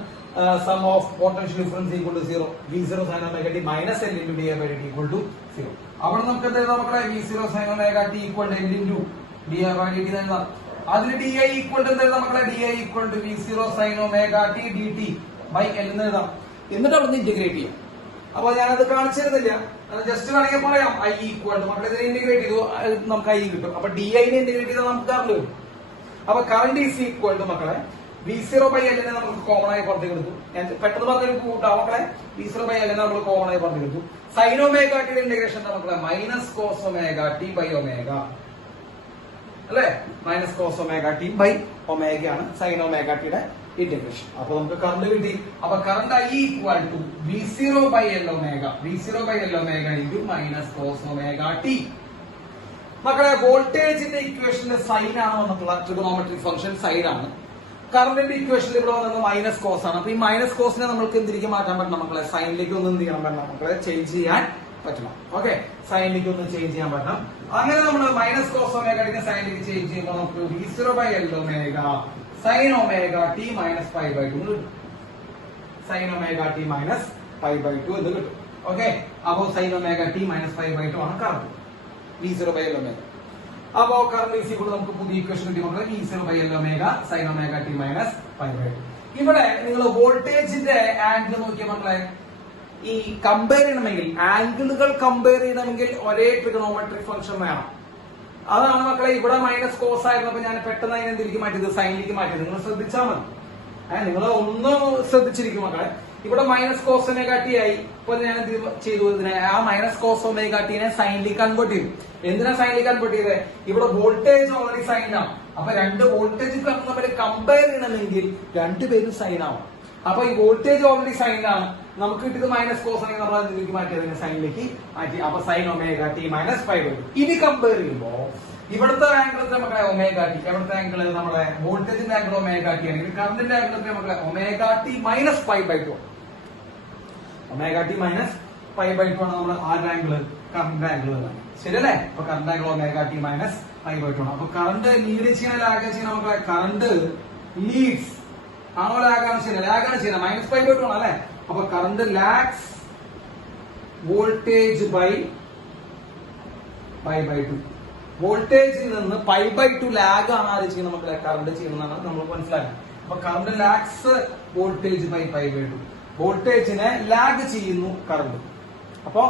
sum of potential difference equal to 0. V0 sin omega T -L/di/dt equal to 0. അവിടെ നമുക്ക് എന്താ മക്കളെ? V0 sin omega T equal to L/di/dt എഴുതാം. അതിന് di ഈക്വൽ ടു എന്താ മക്കളെ? di equal to V0 sin omega T dt by L എന്ന് എഴുതാം. എന്നിട്ട് അവിടെ നിന്ന് ഇന്റഗ്രേറ്റ് ചെയ്യാം. അപ്പൊ ഞാനത് കാണിച്ചു തരുന്നില്ല, ജസ്റ്റ് വേണമെങ്കിൽ പറയാം. I ഈക്വൽ ടു മക്കളെ ഇതിനെ ഇന്റഗ്രേറ്റ് ചെയ്തു, നമുക്ക് I കിട്ടും. അപ്പൊ di നെ ഇന്റഗ്രേറ്റ് ചെയ്താൽ നമുക്ക് കറണ്ട് കിട്ടും. അപ്പൊ കറണ്ട് ഈസ് ഈക്വൽ ടു മക്കളെ V0/L നെ നമുക്ക് കോമൺ ആയി പുറത്തേക്ക് എടുത്തു. ഞാൻ പെട്ടെന്ന് പറഞ്ഞൊരു കൂട്ടാ മക്കളെ. V0/L നെ നമ്മൾ കോമൺ ആയി പുറത്തേക്ക് എടുത്തു. സൈൻ ഒമേഗ ടിയുടെ ഇന്റഗ്രേഷൻ മക്കളെ -cos omega T by omega അല്ലെ? -cos omega T by omega ആണ് സൈൻ ഒമേഗ ടിയുടെ ഇന്റഗ്രേഷൻ. അപ്പൊ നമുക്ക് കറണ്ട് കിട്ടി. അപ്പൊ current I equal to V0/L omega, V0/L omega into -cos omega T. മക്കളെ വോൾട്ടേജിന്റെ ഇക്വേഷന്റെ സൈൻ ആണ് വന്നിട്ടുള്ള ട്രിഗണോമെട്രിക് ഫംഗ്ഷൻ സൈൻ ആണ്. കറണ്ടിന്റെ ഇക്വേഷനിൽ ഇവിടെ വന്നത് -cos ആണ്. അപ്പൊ ഈ -cosനെ നമ്മൾക്ക് എന്തിലേക്ക് മാറ്റാൻ പറ്റണം മക്കളെ? സൈനിലേക്ക് ഒന്ന് എന്ത് ചെയ്യാൻ പറ്റണം മക്കളെ? ചേഞ്ച് ചെയ്യാൻ പറ്റണം. ഓക്കെ, സൈനിലേക്ക് ഒന്ന് ചേഞ്ച് ചെയ്യാൻ പറ്റണം. അങ്ങനെ നമ്മൾ -cos ഒമേഗ ടിനെ സൈനിലേക്ക് ചേഞ്ച് ചെയ്യുമ്പോൾ നമുക്ക് V0/L omega sin omega T -π/2 കിട്ടും. sin ഒമേഗ ടി -π/2 എന്ന് കിട്ടും. ഓക്കെ, അപ്പോ sin ഒമേഗ ടി -π/2 ആണ് കറണ്ട് V0/L ഒമേഗ. അപ്പോ കറണ്ട് ഈസ് ഈക്വൽ നമുക്ക് പുതിയ ഇക്വേഷൻ കിട്ടി മക്കളെ, V0/L omega sin omega T -π/2. ഇവിടെ നിങ്ങൾ വോൾട്ടേജിന്റെ ആംഗിൾ നോക്കിയ മക്കളെ, ഈ കമ്പയർ ചെയ്യണമെങ്കിൽ, ആംഗിളുകൾ കമ്പയർ ചെയ്യണമെങ്കിൽ ഒരേ ട്രിഗണോമെട്രിക് ഫംഗ്ഷൻ വേണം. അതാണ് മക്കളെ ഇവിടെ -cos ആയിരുന്നപ്പോ ഞാൻ പെട്ടെന്ന് അതിനെ എന്തിലേക്ക് മാറ്റിയത്? സൈനിലേക്ക് മാറ്റിയത്. നിങ്ങൾ ശ്രദ്ധിച്ചാൽ മതി. നിങ്ങൾ ഒന്ന് ശ്രദ്ധിച്ചിരിക്കും മക്കളെ. ഇവിടെ -cos ഒമേഗ ടി ആയി. ഇപ്പൊ ഞാൻ എന്ത് ചെയ്തു? ആ -cos ഒമേഗ ടിനെ സൈനിലേക്ക് കൺവേർട്ട് ചെയ്തു. എന്തിനാ സൈനിലേക്ക് കൺവേർട്ട് ചെയ്തത്? ഇവിടെ വോൾട്ടേജ് ഓൾറെഡി സൈൻ ആണ്. അപ്പൊ രണ്ട് വോൾട്ടേജ് തമ്മിൽ കമ്പയർ ചെയ്യണമെങ്കിൽ രണ്ടുപേരും സൈൻ ആവും. അപ്പൊ ഈ വോൾട്ടേജ് ഓൾറെഡി സൈൻ ആണ്. നമുക്ക് കിട്ടിയത് -cos ആണെങ്കിൽ നമ്മൾ അതിലേക്ക് മാറ്റിയതിനെ സൈനിലേക്ക് മാറ്റി. അപ്പൊ sin ഒമേഗ ടി -π/2. ഇനി കമ്പയർ ചെയ്യുമ്പോ ഇവിടുത്തെ ആംഗിൾ നമുക്ക് ഒമേഗ ടി. എവിടുത്തെ ആംഗിൾ നമ്മുടെ വോൾട്ടേജിന്റെ ആംഗിൾ ഒമേഗ ടി ആണെങ്കിൽ കറണ്ടിന്റെ ആംഗിൾ നമുക്ക് omega T minus pi by two. Omega T minus pi by two ആണ് നമ്മുടെ ആരുടെ ആംഗിള്? Current angle. ശരിയല്ലേ? അപ്പൊ current angle omega T minus pi by two ആണ്. അപ്പൊ കറണ്ട് ലീഡ് ചെയ്യണ ലാഗ് ചെയ്യണം നമുക്ക്. കറണ്ട് ലീഡ്സ് ആണോ ലാഗാണ് ചെയ്യുന്നത്? ലാഗാണ് ചെയ്യുന്നത്. മൈനസ് പൈ ബൈ ടു ആണ് അല്ലെ? അപ്പൊ current lags voltage by pi by two. വോൾട്ടേജിൽ നിന്ന് പൈ ബൈ ടു ലാഗ് ആണ് ആര് ചെയ്യുന്നത്? നമുക്ക് കറണ്ട് ചെയ്യുന്നതാണ് നമ്മൾ മനസ്സിലാക്കുന്നത്. അപ്പൊ current lags voltage by pi by two. വോൾട്ടേജിനെ ലാഗ് ചെയ്യുന്നു കറണ്ട്. അപ്പോ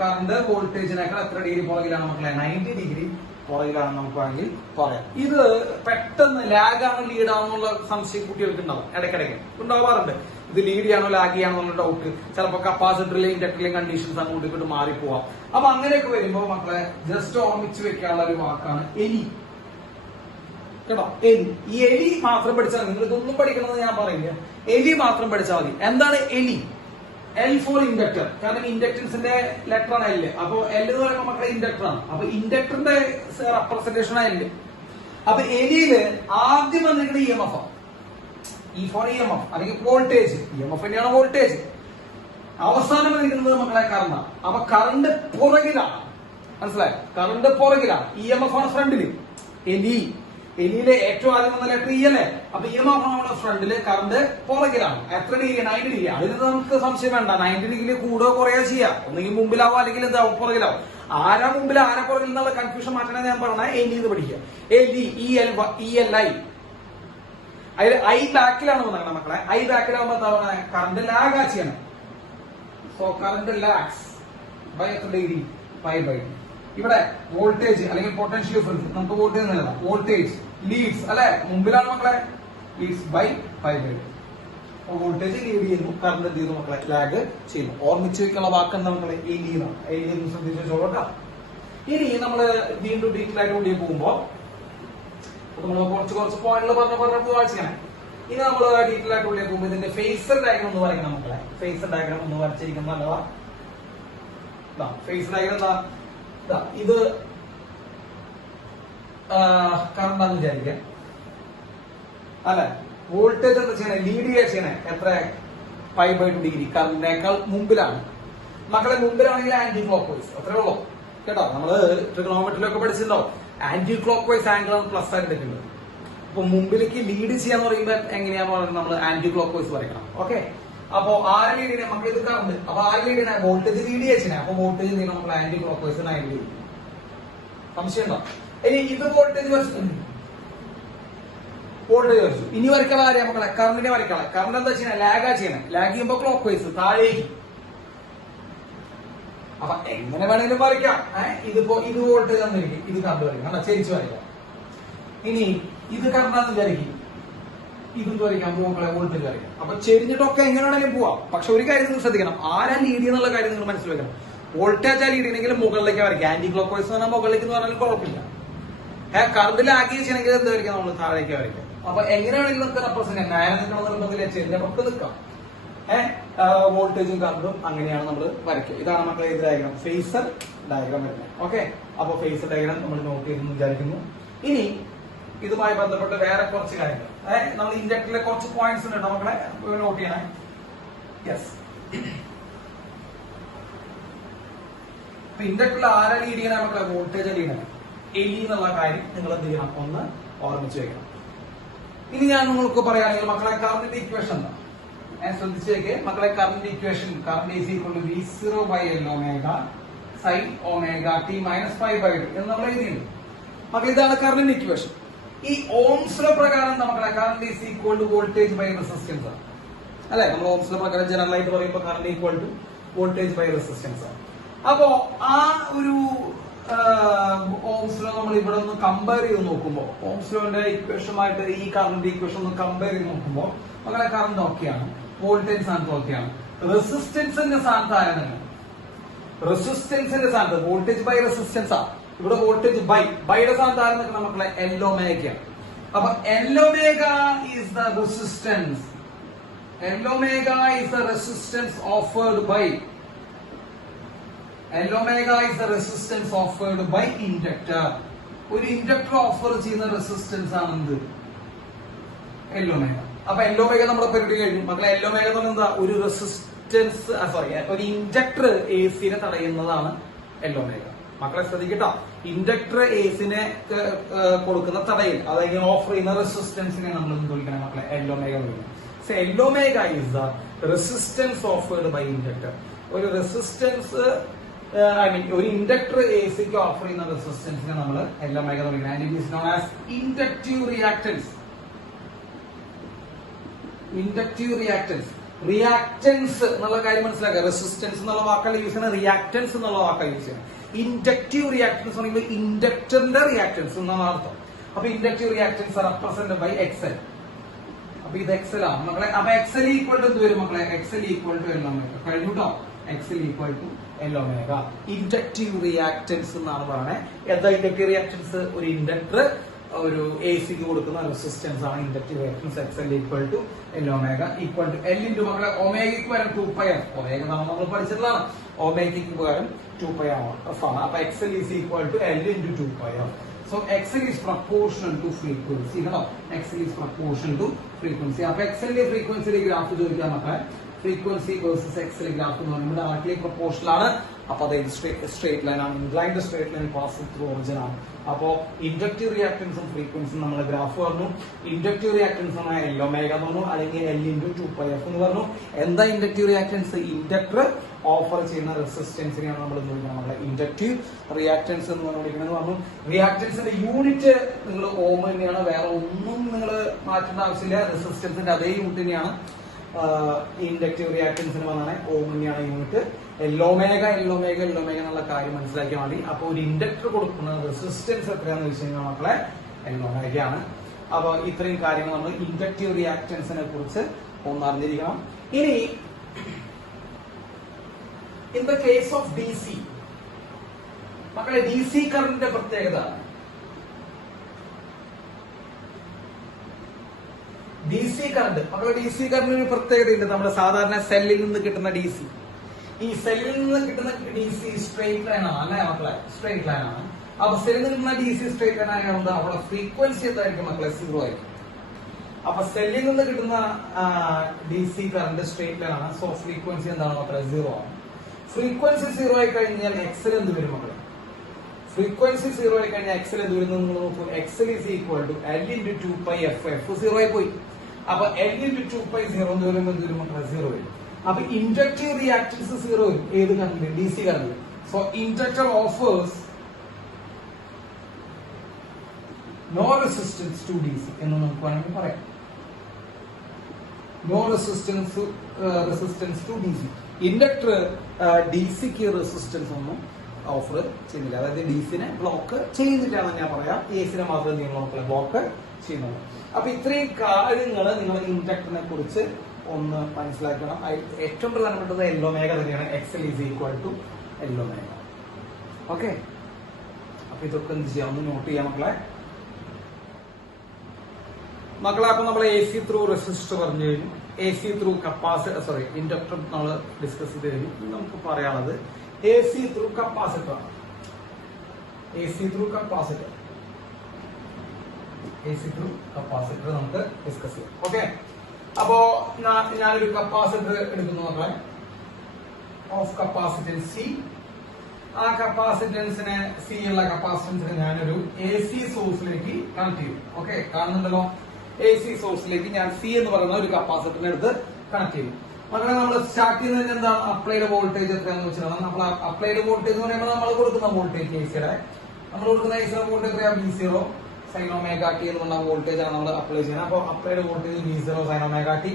കറണ്ട് വോൾട്ടേജിനേക്കാൾ എത്ര ഡിഗ്രി പുറകിലാണ് മക്കളെ? 90 ഡിഗ്രി പുറകിലാണെന്ന് നമുക്ക് വേണമെങ്കിൽ പറയാം. ഇത് പെട്ടെന്ന് ലാഗാണോ ലീഡാണോ എന്നുള്ള സംശയം കുട്ടികൾക്ക് ഉണ്ടാവും, ഇടയ്ക്കിടയ്ക്ക് ഉണ്ടാവാറുണ്ട്. ഇത് ലീഡ് ചെയ്യാനോ ലാഗ് ചെയ്യാനോ എന്നുള്ള ഡൗട്ട്. ചിലപ്പോൾ കപ്പാസിറ്ററിലെയും ഇൻഡക്ടറിലെയും കണ്ടീഷൻസ് അങ്ങോട്ട് ഇങ്ങോട്ട് മാറിപ്പോവാം. അപ്പൊ അങ്ങനെയൊക്കെ വരുമ്പോ മക്കളെ ജസ്റ്റ് ഓർമ്മിച്ച് വെക്കാനുള്ള ഒരു വാക്കാണ് എലി. കേട്ടോ? എലി. ഈ എലി മാത്രം പഠിച്ചാൽ നിങ്ങൾ ഇതൊന്നും പഠിക്കണമെന്ന് ഞാൻ പറയില്ല. എലി മാത്രം പഠിച്ചാൽ മതി. എന്താണ് എലി? L for inductor. കാരണം ഇൻഡക്ടൻസിന്റെ ലെറ്റർ ആണ് എല്. അപ്പൊ എൽ എന്ന് പറയുമ്പോൾ മക്കളെ ഇൻഡക്ടർ ആണ്. അപ്പൊ ഇൻഡക്ടറിന്റെ റെപ്രസെന്റേഷൻ ആണ് എല്. അപ്പൊ എലിയില് ആദ്യം വന്നിരിക്കുന്നത് ഇ എം എഫ് ആണ്. E for E M F അല്ലെങ്കിൽ വോൾട്ടേജ്. ഇ എം എഫ് തന്നെയാണ് വോൾട്ടേജ്. അവസാനം വന്നിരിക്കുന്നത് മക്കളെ കറണ്ട്. അപ്പൊ കറണ്ട് പുറകിലാണ്. മനസ്സിലായി? കറണ്ട് പുറകിലാണ്. ഇ എം എഫ് ആണ് ഫ്രണ്ടില്. എലി. എലിയിലെ ഏറ്റവും ആദ്യം വന്ന ലെറ്റർ ഇ അല്ലേ? അപ്പൊ ഇ എം എഫ് ആണ് ഫ്രണ്ടില്, കറണ്ട് പുറകിലാണ്. എത്ര ഡിഗ്രി? 90 ഡിഗ്രി. അതിൽ നമുക്ക് സംശയം വേണ്ട. 90 ഡിഗ്രി കൂടുകയോ കുറയോ ചെയ്യാം. ഒന്നെങ്കിൽ മുമ്പിലാവും അല്ലെങ്കിൽ എന്താവും? പുറകിലാവും. ആരാ മുമ്പിൽ ആരാ പുറകിൽ എന്നുള്ള കൺഫ്യൂഷൻ മാറ്റാൻ ഞാൻ പറഞ്ഞ എലി എന്ന് പഠിക്കുക. എലി ഇ എൽ ഐ. അതിൽ ഐ ബാക്കിലാണ് വന്നത് മക്കളെ. ഐ ബാക്കിലാവുമ്പോ എന്താണ്? കറണ്ട് ലാഗ് ആ ചെയ്യണം. സോ കറണ്ട് ലാഗ്സ് ബൈ എത്ര ഡിഗ്രി? Pi by. ഇവിടെ വോൾട്ടേജ് അല്ലെങ്കിൽ പൊട്ടൻഷ്യൽ ഡിഫറൻസ് നമുക്ക് വോൾട്ടേജ് നൽകാം. വോൾട്ടേജ് ലീഡ്സ് അല്ലെ? മുമ്പിലാണ് മക്കളെ. Leads by pi by. Voltage lead ചെയ്യുന്നു, കറണ്ട് എന്ത് ചെയ്യുന്നു മക്കളെ? ലാഗ് ചെയ്യുന്നു. ഓർമ്മിച്ച് വെക്കാനുള്ള വാക്ക് എന്താ മക്കളെ? എലി എന്നാണ്. എലി എന്ന് ശ്രദ്ധിച്ചു വെച്ചോളാം. ഇനി നമ്മള് വീണ്ടും ഡീറ്റെയിൽ ആയിട്ട് ഉള്ളിൽ പോകുമ്പോ നമ്മൾ കുറച്ച് പോയിന്റുകൾ പറഞ്ഞ വായിച്ചാണ്. ഇനി നമ്മൾ ഡീറ്റെയിൽ ആയിട്ട് ഉള്ളിൽ പോകുമ്പോൾ ഇതിന്റെ ഫേസർ ഡയഗ്രം ഒന്ന് വരയ്ക്കണം മക്കളെ. ഫേസർ ഡയഗ്രം ഒന്ന് വരച്ചിരിക്കുന്ന നല്ലതാ. ഫേസർ ഡയഗ്രം എന്താ? ഇത് കറണ്ടാന്ന് വിചാരിക്കാം അല്ലെ? വോൾട്ടേജ് എന്താ ചെയ്യണേ? ലീഡ് ചെയ്യാൻ ചെയ്യണേ. എത്ര? Pi by two degree. കറണ്ടിനേക്കാൾ മുമ്പിലാണ് മക്കളെ. മുമ്പിലാണെങ്കിൽ ആന്റി ക്ലോക്ക് വൈസ്. അത്രേ ഉള്ളൂ കേട്ടോ. നമ്മള് ട്രിഗണോമെട്രിയിലൊക്കെ പഠിച്ചിട്ടുണ്ടോ? ആന്റി ക്ലോക്ക് വൈസ് ആംഗിൾ ആണ് പ്ലസ് ആയിട്ട് എടുക്കുന്നത്. അപ്പൊ മുമ്പിലേക്ക് ലീഡ് ചെയ്യാന്ന് പറയുമ്പോൾ എങ്ങനെയാ പറയുന്നത്? നമ്മൾ ആന്റി ക്ലോക്ക് വൈസ് പറയണം. ഓക്കെ? അപ്പൊ ആര് ലീഡ് ചെയ്യണേ? നമുക്ക് ഇത് കറണ്ട്. അപ്പൊ ആര് ലീഡ് ചെയ്യണേ? വോൾട്ടേജ് ലീഡ് ചെയ്യണേ. അപ്പൊ വോൾട്ടേജ് നമ്മൾ ആന്റി ക്ലോക്ക് വൈസ് 90 ഡിഗ്രി. സംശയം ഉണ്ടോ? ഇനി ഇത് വോൾട്ടേജ് വരച്ചു. വോൾട്ടേജ് വരച്ചു. ഇനി വരയ്ക്കാനുള്ള കാര്യം മക്കളെ കറണ്ടിനെ വരയ്ക്കണം. കറണ്ട് എന്താ ചെയ്യണേ? ലാഗാ ചെയ്യണേ. ലാഗ് ചെയ്യുമ്പോ ക്ലോക്ക് വൈസ് താഴേക്ക്. അപ്പൊ എങ്ങനെ വേണമെങ്കിലും വരയ്ക്കാം. ഇതിപ്പോ ഇത് വോൾട്ടേജ് ആണെന്നിരിക്കും, ഇത് കറണ്ട് വരയ്ക്കാം. ചെരിച്ച് വരയ്ക്കാം. ഇനി ഇത് കറണ്ടാന്ന് വിചാരിക്കും, ഇതും വരയ്ക്കാം. മക്കളെ വോൾട്ടേജ് വരയ്ക്കാം. അപ്പൊ ചെരിഞ്ഞിട്ടൊക്കെ എങ്ങനെ വേണമെങ്കിലും പോവാം. പക്ഷെ ഒരു കാര്യം നിങ്ങൾ ശ്രദ്ധിക്കണം. ആരാ ലീഡ് ചെയ്യുന്നുള്ള കാര്യം നിങ്ങൾ മനസ്സിലാക്കണം. വോൾട്ടേജ് ആ ലീഡ് ചെയ്യണമെങ്കിൽ മുകളിലേക്ക് വരയ്ക്കാം. ആന്റി ക്ലോക്ക് വൈസ് പറഞ്ഞാൽ മുകളിലേക്ക് എന്ന് പറഞ്ഞാൽ കുഴപ്പമില്ല. കറണ്ട് ലാഗ് ചെയ്യണമെങ്കിൽ എന്ത് വരയ്ക്കാം? നമ്മൾ താഴേക്ക് വരയ്ക്കാം. അപ്പൊ എങ്ങനെയാണെങ്കിലും നമുക്ക് റെപ്രസെന്റ് ചെയ്യാം. നേരെ നിൽക്കണം നിർബന്ധമില്ല, ചെരിഞ്ഞൊക്കെ നിൽക്കാം. വോൾട്ടേജും കറണ്ടും അങ്ങനെയാണ് നമ്മൾ വരയ്ക്കുക. ഇതാണ് മക്കളെ ഏത് ഡയഗ്രാം? ഫേസർ ഡയഗ്രാം വരുന്നത്. ഓക്കെ? അപ്പൊ ഫേസർ ഡയഗ്രാം നമ്മൾ നോട്ട് ചെയ്തെന്ന് വിചാരിക്കുന്നു. ഇനി ഇതുമായി ബന്ധപ്പെട്ട് വേറെ കുറച്ച് കാര്യങ്ങൾ നമ്മൾ ഇൻഡക്ടറിലെ കുറച്ച് പോയിന്റ്സ് ഉണ്ട് മക്കളെ, നോട്ട് ചെയ്യണേ. യെസ്. ഇൻഡക്ടറിൽ ആരാ ലീഡ് ചെയ്യണേ മക്കളെ? വോൾട്ടേജ് ലീഡ് ചെയ്യണം. എലി എന്നുള്ള കാര്യം നിങ്ങൾ എന്ത് ചെയ്യണം? ഒന്ന് ഓർമ്മിച്ച് വെക്കണം. ഇനി ഞാൻ നിങ്ങൾക്ക് പറയുകയാണെങ്കിൽ മക്കളെ കറണ്ടിന്റെ ഇക്വേഷൻ എന്താ? ഞാൻ ശ്രദ്ധിച്ചേക്ക് മക്കളെ. Current equation current is equal to V0 by L omega sine omega T minus pi by 2 എന്ന് നമ്മൾ എഴുതിയിട്ടുണ്ട് മക്കളെ. ഇതാണ് കറണ്ടിന്റെ ഇക്വേഷൻ. ഈ ഓംസ് ലോ പ്രകാരം മക്കളെ current is equal to voltage by resistance ആണ് അല്ലെ? നമ്മൾ ഓംസ് ലോ പ്രകാരം ജനറൽ ആയിട്ട് പറയുമ്പോൾ current equal to voltage by resistance ആണ്. അപ്പോ ആ ഒരു ഓംസ് ലോ നമ്മൾ ഇവിടെ ഒന്ന് കമ്പയർ ചെയ്ത് നോക്കുമ്പോൾ, ഓംസ് ലോന്റെ ഇക്വേഷനുമായിട്ട് ഈ കറണ്ട് ഇക്വേഷൻ ഒന്ന് കമ്പയർ ചെയ്ത് നോക്കുമ്പോൾ മക്കളെ കറണ്ട് ഓക്കെയാണ്, വോൾട്ടേജ് സ്ഥാനത്ത് ഓക്കെയാണ്. റെസിസ്റ്റൻസിന്റെ സ്ഥാനത്ത് ആരാണ്? റെസിസ്റ്റൻസിന്റെ സ്ഥാനത്ത് വോൾട്ടേജ് ബൈ റെസിസ്റ്റൻസ് ആണ്. ഇവിടെ വോൾട്ടേജ് ബൈയുടെ സ്ഥാനത്ത് ആരെന്ന് മക്കളെ? എൽ ഒമേഗയാണ്. അപ്പൊ L omega is the resistance. L omega is the resistance offered by L omega is the resistance offered by inductor. ഒരു ഇൻഡക്ടർ ഓഫർ ചെയ്യുന്ന റെസിസ്റ്റൻസ് ആണ് എന്ത്? L omega. അപ്പൊ എൽ ഒമേഗ നമ്മുടെ പരിപാടി കഴിഞ്ഞു മക്കളെ. എൽ ഒമേഗ എന്ന് പറഞ്ഞാൽ എന്താ? ഒരു റെസിസ്റ്റൻസ്, സോറി, ഒരു ഇൻഡക്ടർ എസിനെ തടയുന്നതാണ് എൽ ഒമേഗ. മക്കളെ ശ്രദ്ധിക്കട്ടോ, ഇൻഡക്ടർ എസിനെ കൊടുക്കുന്ന തടയിൽ, അതായത് ഓഫർ ചെയ്യുന്ന റെസിസ്റ്റൻസിനെ നമ്മൾ എന്ത് വിളിക്കണം മക്കളെ? എൽ ഒമേഗ വിളിക്കണം. So L omega is the resistance offered by inductor. ഒരു റെസിസ്റ്റൻസ്, ഐ മീൻ ഒരു ഇൻഡക്ടർ എസിക്ക് ഓഫർ ചെയ്യുന്ന റെസിസ്റ്റൻസിനെ നമ്മൾ എൽ ഒമേഗ എന്ന് വിളിക്കണം. And it is known as inductive reactance. Inductive reactance. Reactance എന്നുള്ള കാര്യം മനസ്സിലാക്കുക. റെസിസ്റ്റൻസ് എന്നുള്ള വാക്കല്ല യൂസ് ചെയ്യണം, റിയാക്ടൻസ് എന്നുള്ള വാക്കാണ് യൂസ് ചെയ്യണം. ഇൻഡക്റ്റീവ് റിയാക്ടൻസ് പറയുമ്പോൾ ഇൻഡക്ടറിന്റെ റിയാക്ടൻസ് എന്നാണ് അർത്ഥം. അപ്പൊ inductive reactance represent by XL. അപ്പൊ ഇത് എക്സൽ ആണ് മക്കളെ. അപ്പൊ എക്സൽ ഈക്വൽ ടു എന്ത് വരും മക്കളെ? XL equal to L omega. കഴിഞ്ഞു കേട്ടോ. XL equal to L omega. Inductive reactance എന്നാണ് പറയുന്നത്. എന്താ ഇൻഡക്റ്റീവ് റിയാക്ടൻസ്? ഒരു ഇൻഡക്ടർ ഒരു എ സിക്ക് കൊടുക്കുന്ന റെസിസ്റ്റൻസ് ആണ് inductive reactance. XL equal to L omega equal to L into മക്കളെ ഒമേഗയ്ക്ക് പകരം 2π ആണ്. ഒമേഗ നമ്മൾ പഠിച്ചിട്ടുള്ളതാണ്. ഒമേഗയ്ക്ക് പകരം 2π ആണ്. അപ്പൊ XL is equal to L into 2π. So XL is proportional to frequency. കേട്ടോ, XL is proportional to frequency. അപ്പൊ XL ന്റെ ഫ്രീക്വൻസിയുടെ ഗ്രാഫ് ചോദിക്കാൻ മക്കളെ, ഫ്രീക്വൻസി വേഴ്സസ് XL ഗ്രാഫ് എന്ന് പറയുമ്പോൾ ഡയറക്ട്ലി പ്രൊപ്പോർഷണൽ ആണ്. അപ്പൊ അത് സ്ട്രേറ്റ് ലൈൻ ആണ്. Inclined straight line passing through origin ആണ്. അപ്പോ ഇൻഡക്റ്റീവ് റിയാക്ടൻസും ഫ്രീക്വൻസും നമ്മൾ ഗ്രാഫ് പറഞ്ഞു. ഇൻഡക്റ്റീവ് റിയാക്ടൻസ് ആണ് എൽ ഒമേഗ എന്ന് പറഞ്ഞു, അല്ലെങ്കിൽ എൽ ഇൻറ്റു 2πf എന്ന് പറഞ്ഞു. എന്താ ഇൻഡക്റ്റീവ് റിയാക്ടൻസ്? ഇൻഡക്ടർ ഓഫർ ചെയ്യുന്ന റെസിസ്റ്റൻസിനെയാണ് നമ്മൾ നമ്മുടെ ഇൻഡക്റ്റീവ് റിയാക്ടൻസ് എന്ന് വിളിക്കുന്നത് പറഞ്ഞു. റിയാക്ടൻസിന്റെ യൂണിറ്റ് നിങ്ങൾ ഓം തന്നെയാണ്, വേറെ ഒന്നും നിങ്ങൾ മാറ്റേണ്ട ആവശ്യമില്ല. റെസിസ്റ്റൻസിന്റെ അതേ യൂണിറ്റ് തന്നെയാണ് ഇൻഡക്റ്റീവ് റിയാക്ടൻസിന് പറഞ്ഞാൽ ഓം തന്നെയാണ് യൂണിറ്റ്. എൽ ഒമേഗ എന്നുള്ള കാര്യം മനസ്സിലാക്കിയാൽ മതി. അപ്പൊ ഒരു ഇൻഡക്ടർ കൊടുക്കുന്ന റെസിസ്റ്റൻസ് എത്രയാണെന്ന് വെച്ച് കഴിഞ്ഞാൽ മക്കളെ എൽ ഒമേഗയാണ്. അപ്പൊ ഇത്രയും കാര്യങ്ങൾ നമ്മൾ ഇൻഡക്റ്റീവ് റിയാക്ടൻസിനെ കുറിച്ച് ഒന്ന് അറിഞ്ഞിരിക്കണം. ഇനി in the case of DC, മക്കളെ DC കറന്റിന്റെ പ്രത്യേകത, DC കറന്റ് മക്കളെ DC കറന്റിന് ഒരു പ്രത്യേകതയുണ്ട്. നമ്മുടെ സാധാരണ സെല്ലിൽ നിന്ന് കിട്ടുന്ന DC, ഈ സെല്ലിൽ നിന്ന് കിട്ടുന്ന DC സ്ട്രെയിറ്റ് ലൈൻ ആണ് അല്ലെ മക്കളെ? സ്ട്രെയിറ്റ് ലൈൻ ആണ്. അപ്പൊ സെല്ലിൽ നിന്ന് കിട്ടുന്ന DC സ്ട്രെയിറ്റ് ലൈൻ ആയതുകൊണ്ട് അവിടെ ഫ്രീക്വൻസി എന്തായിരിക്കും മക്കളെ? 0 ആയിരിക്കും. അപ്പൊ സെല്ലിൽ നിന്ന് കിട്ടുന്ന DC കറന്റ് സ്ട്രെയിറ്റ് ലൈൻ ആണ്. സോ ഫ്രീക്വൻസി എന്താണ് മക്കളെ? 0 ആണ്. ഫ്രീക്വൻസി 0 ആയി കഴിഞ്ഞാൽ എക്സൽ എന്ത് വരും മക്കളെ? ഫ്രീക്വൻസി 0 ആയി കഴിഞ്ഞാൽ എക്സൽ എന്ത് വരും നിങ്ങൾ നോക്കൂ. XL is equal to L into 2πf. F 0 ആയി പോയി. അപ്പൊ എൽ ഇൻറ്റു 2π 0 എന്ന് വരുമ്പോൾ എന്ത് വരും മക്കളെ? 0 വരും. അപ്പൊ ഇൻഡക്റ്റീവ് റിയാക്ടൻസ് 0 വരും. ഏത് current? DC current. So inductor offers no resistance to DC എന്ന് നമുക്ക് വേണമെങ്കിൽ പറയാം. No resistance to DC. Inductor ഡിസിക്ക് റെസിസ്റ്റൻസ് ഒന്നും ഓഫർ ചെയ്യുന്നില്ല. അതായത് ഡിസിനെ ബ്ലോക്ക് ചെയ്യുന്നില്ല എന്ന് ഞാൻ പറയാം. എസിനെ മാത്രമേ നിങ്ങൾ ബ്ലോക്ക് ചെയ്യുന്നുള്ളൂ. അപ്പൊ ഇത്രയും കാര്യങ്ങൾ നിങ്ങൾ ഇൻഡക്ടറിനെ കുറിച്ച് ഒന്ന് മനസ്സിലാക്കണം. ഏറ്റവും പ്രധാനപ്പെട്ടത് എൽ ഒമേഗ തന്നെയാണ്. XL is equal to L omega. Okay, അപ്പൊ ഇതൊക്കെ എന്ത് ചെയ്യാം? ഒന്ന് നോട്ട് ചെയ്യാം മക്കളെ. അപ്പൊ നമ്മൾ എ സി ത്രൂ റെസിസ്റ്റർ പറഞ്ഞു കഴിഞ്ഞു. A C through capacitor, sorry inductor നമ്മൾ ഡിസ്കസ് ചെയ്ത് കഴിഞ്ഞു. നമുക്ക് പറയാനുള്ളത് എ സി ത്രൂ കപ്പാസിറ്റർ ആണ്. എ സി ത്രൂ കപ്പാസിറ്റർ നമുക്ക് ഡിസ്കസ് ചെയ്യാം. ഓക്കെ, അപ്പോ ഞാനൊരു കപ്പാസിറ്റർ എടുക്കുന്നു മക്കളെ, ഓഫ് കപ്പാസിറ്റൻസ് സി. ആ കപ്പാസിറ്റൻസിനെ, സി ഉള്ള കപ്പാസിറ്റൻസിനെ ഞാനൊരു എ സി സോഴ്സിലേക്ക് കണക്ട് ചെയ്യും. ഓക്കെ, കാണുന്നുണ്ടല്ലോ? എ സി സോഴ്സിലേക്ക് ഞാൻ സി എന്ന് പറയുന്ന ഒരു കപ്പാസിറ്ററിനെ എടുത്ത് കണക്ട് ചെയ്യും. അങ്ങനെ നമ്മൾ സ്റ്റാർട്ട് ചെയ്യുന്നതിന് എന്താണ്? അപ്ലൈഡ് വോൾട്ടേജ് എത്രയാണെന്ന് വെച്ചാൽ നമ്മൾ അപ്ലൈഡ് വോൾട്ടേജ് എന്ന് പറയുമ്പോൾ നമ്മൾ കൊടുക്കുന്ന വോൾട്ടേജ് എ സിയുടെ, നമ്മൾ കൊടുക്കുന്ന എ സിയുടെ വോൾട്ടേജ് എത്രയാണ്? V0 sin omega t എന്ന് പറഞ്ഞ വോൾട്ടേജ് ആണ് നമ്മൾ അപ്ലൈ ചെയ്യുന്നത്. അപ്പോൾ applied voltage V0 sin omega t.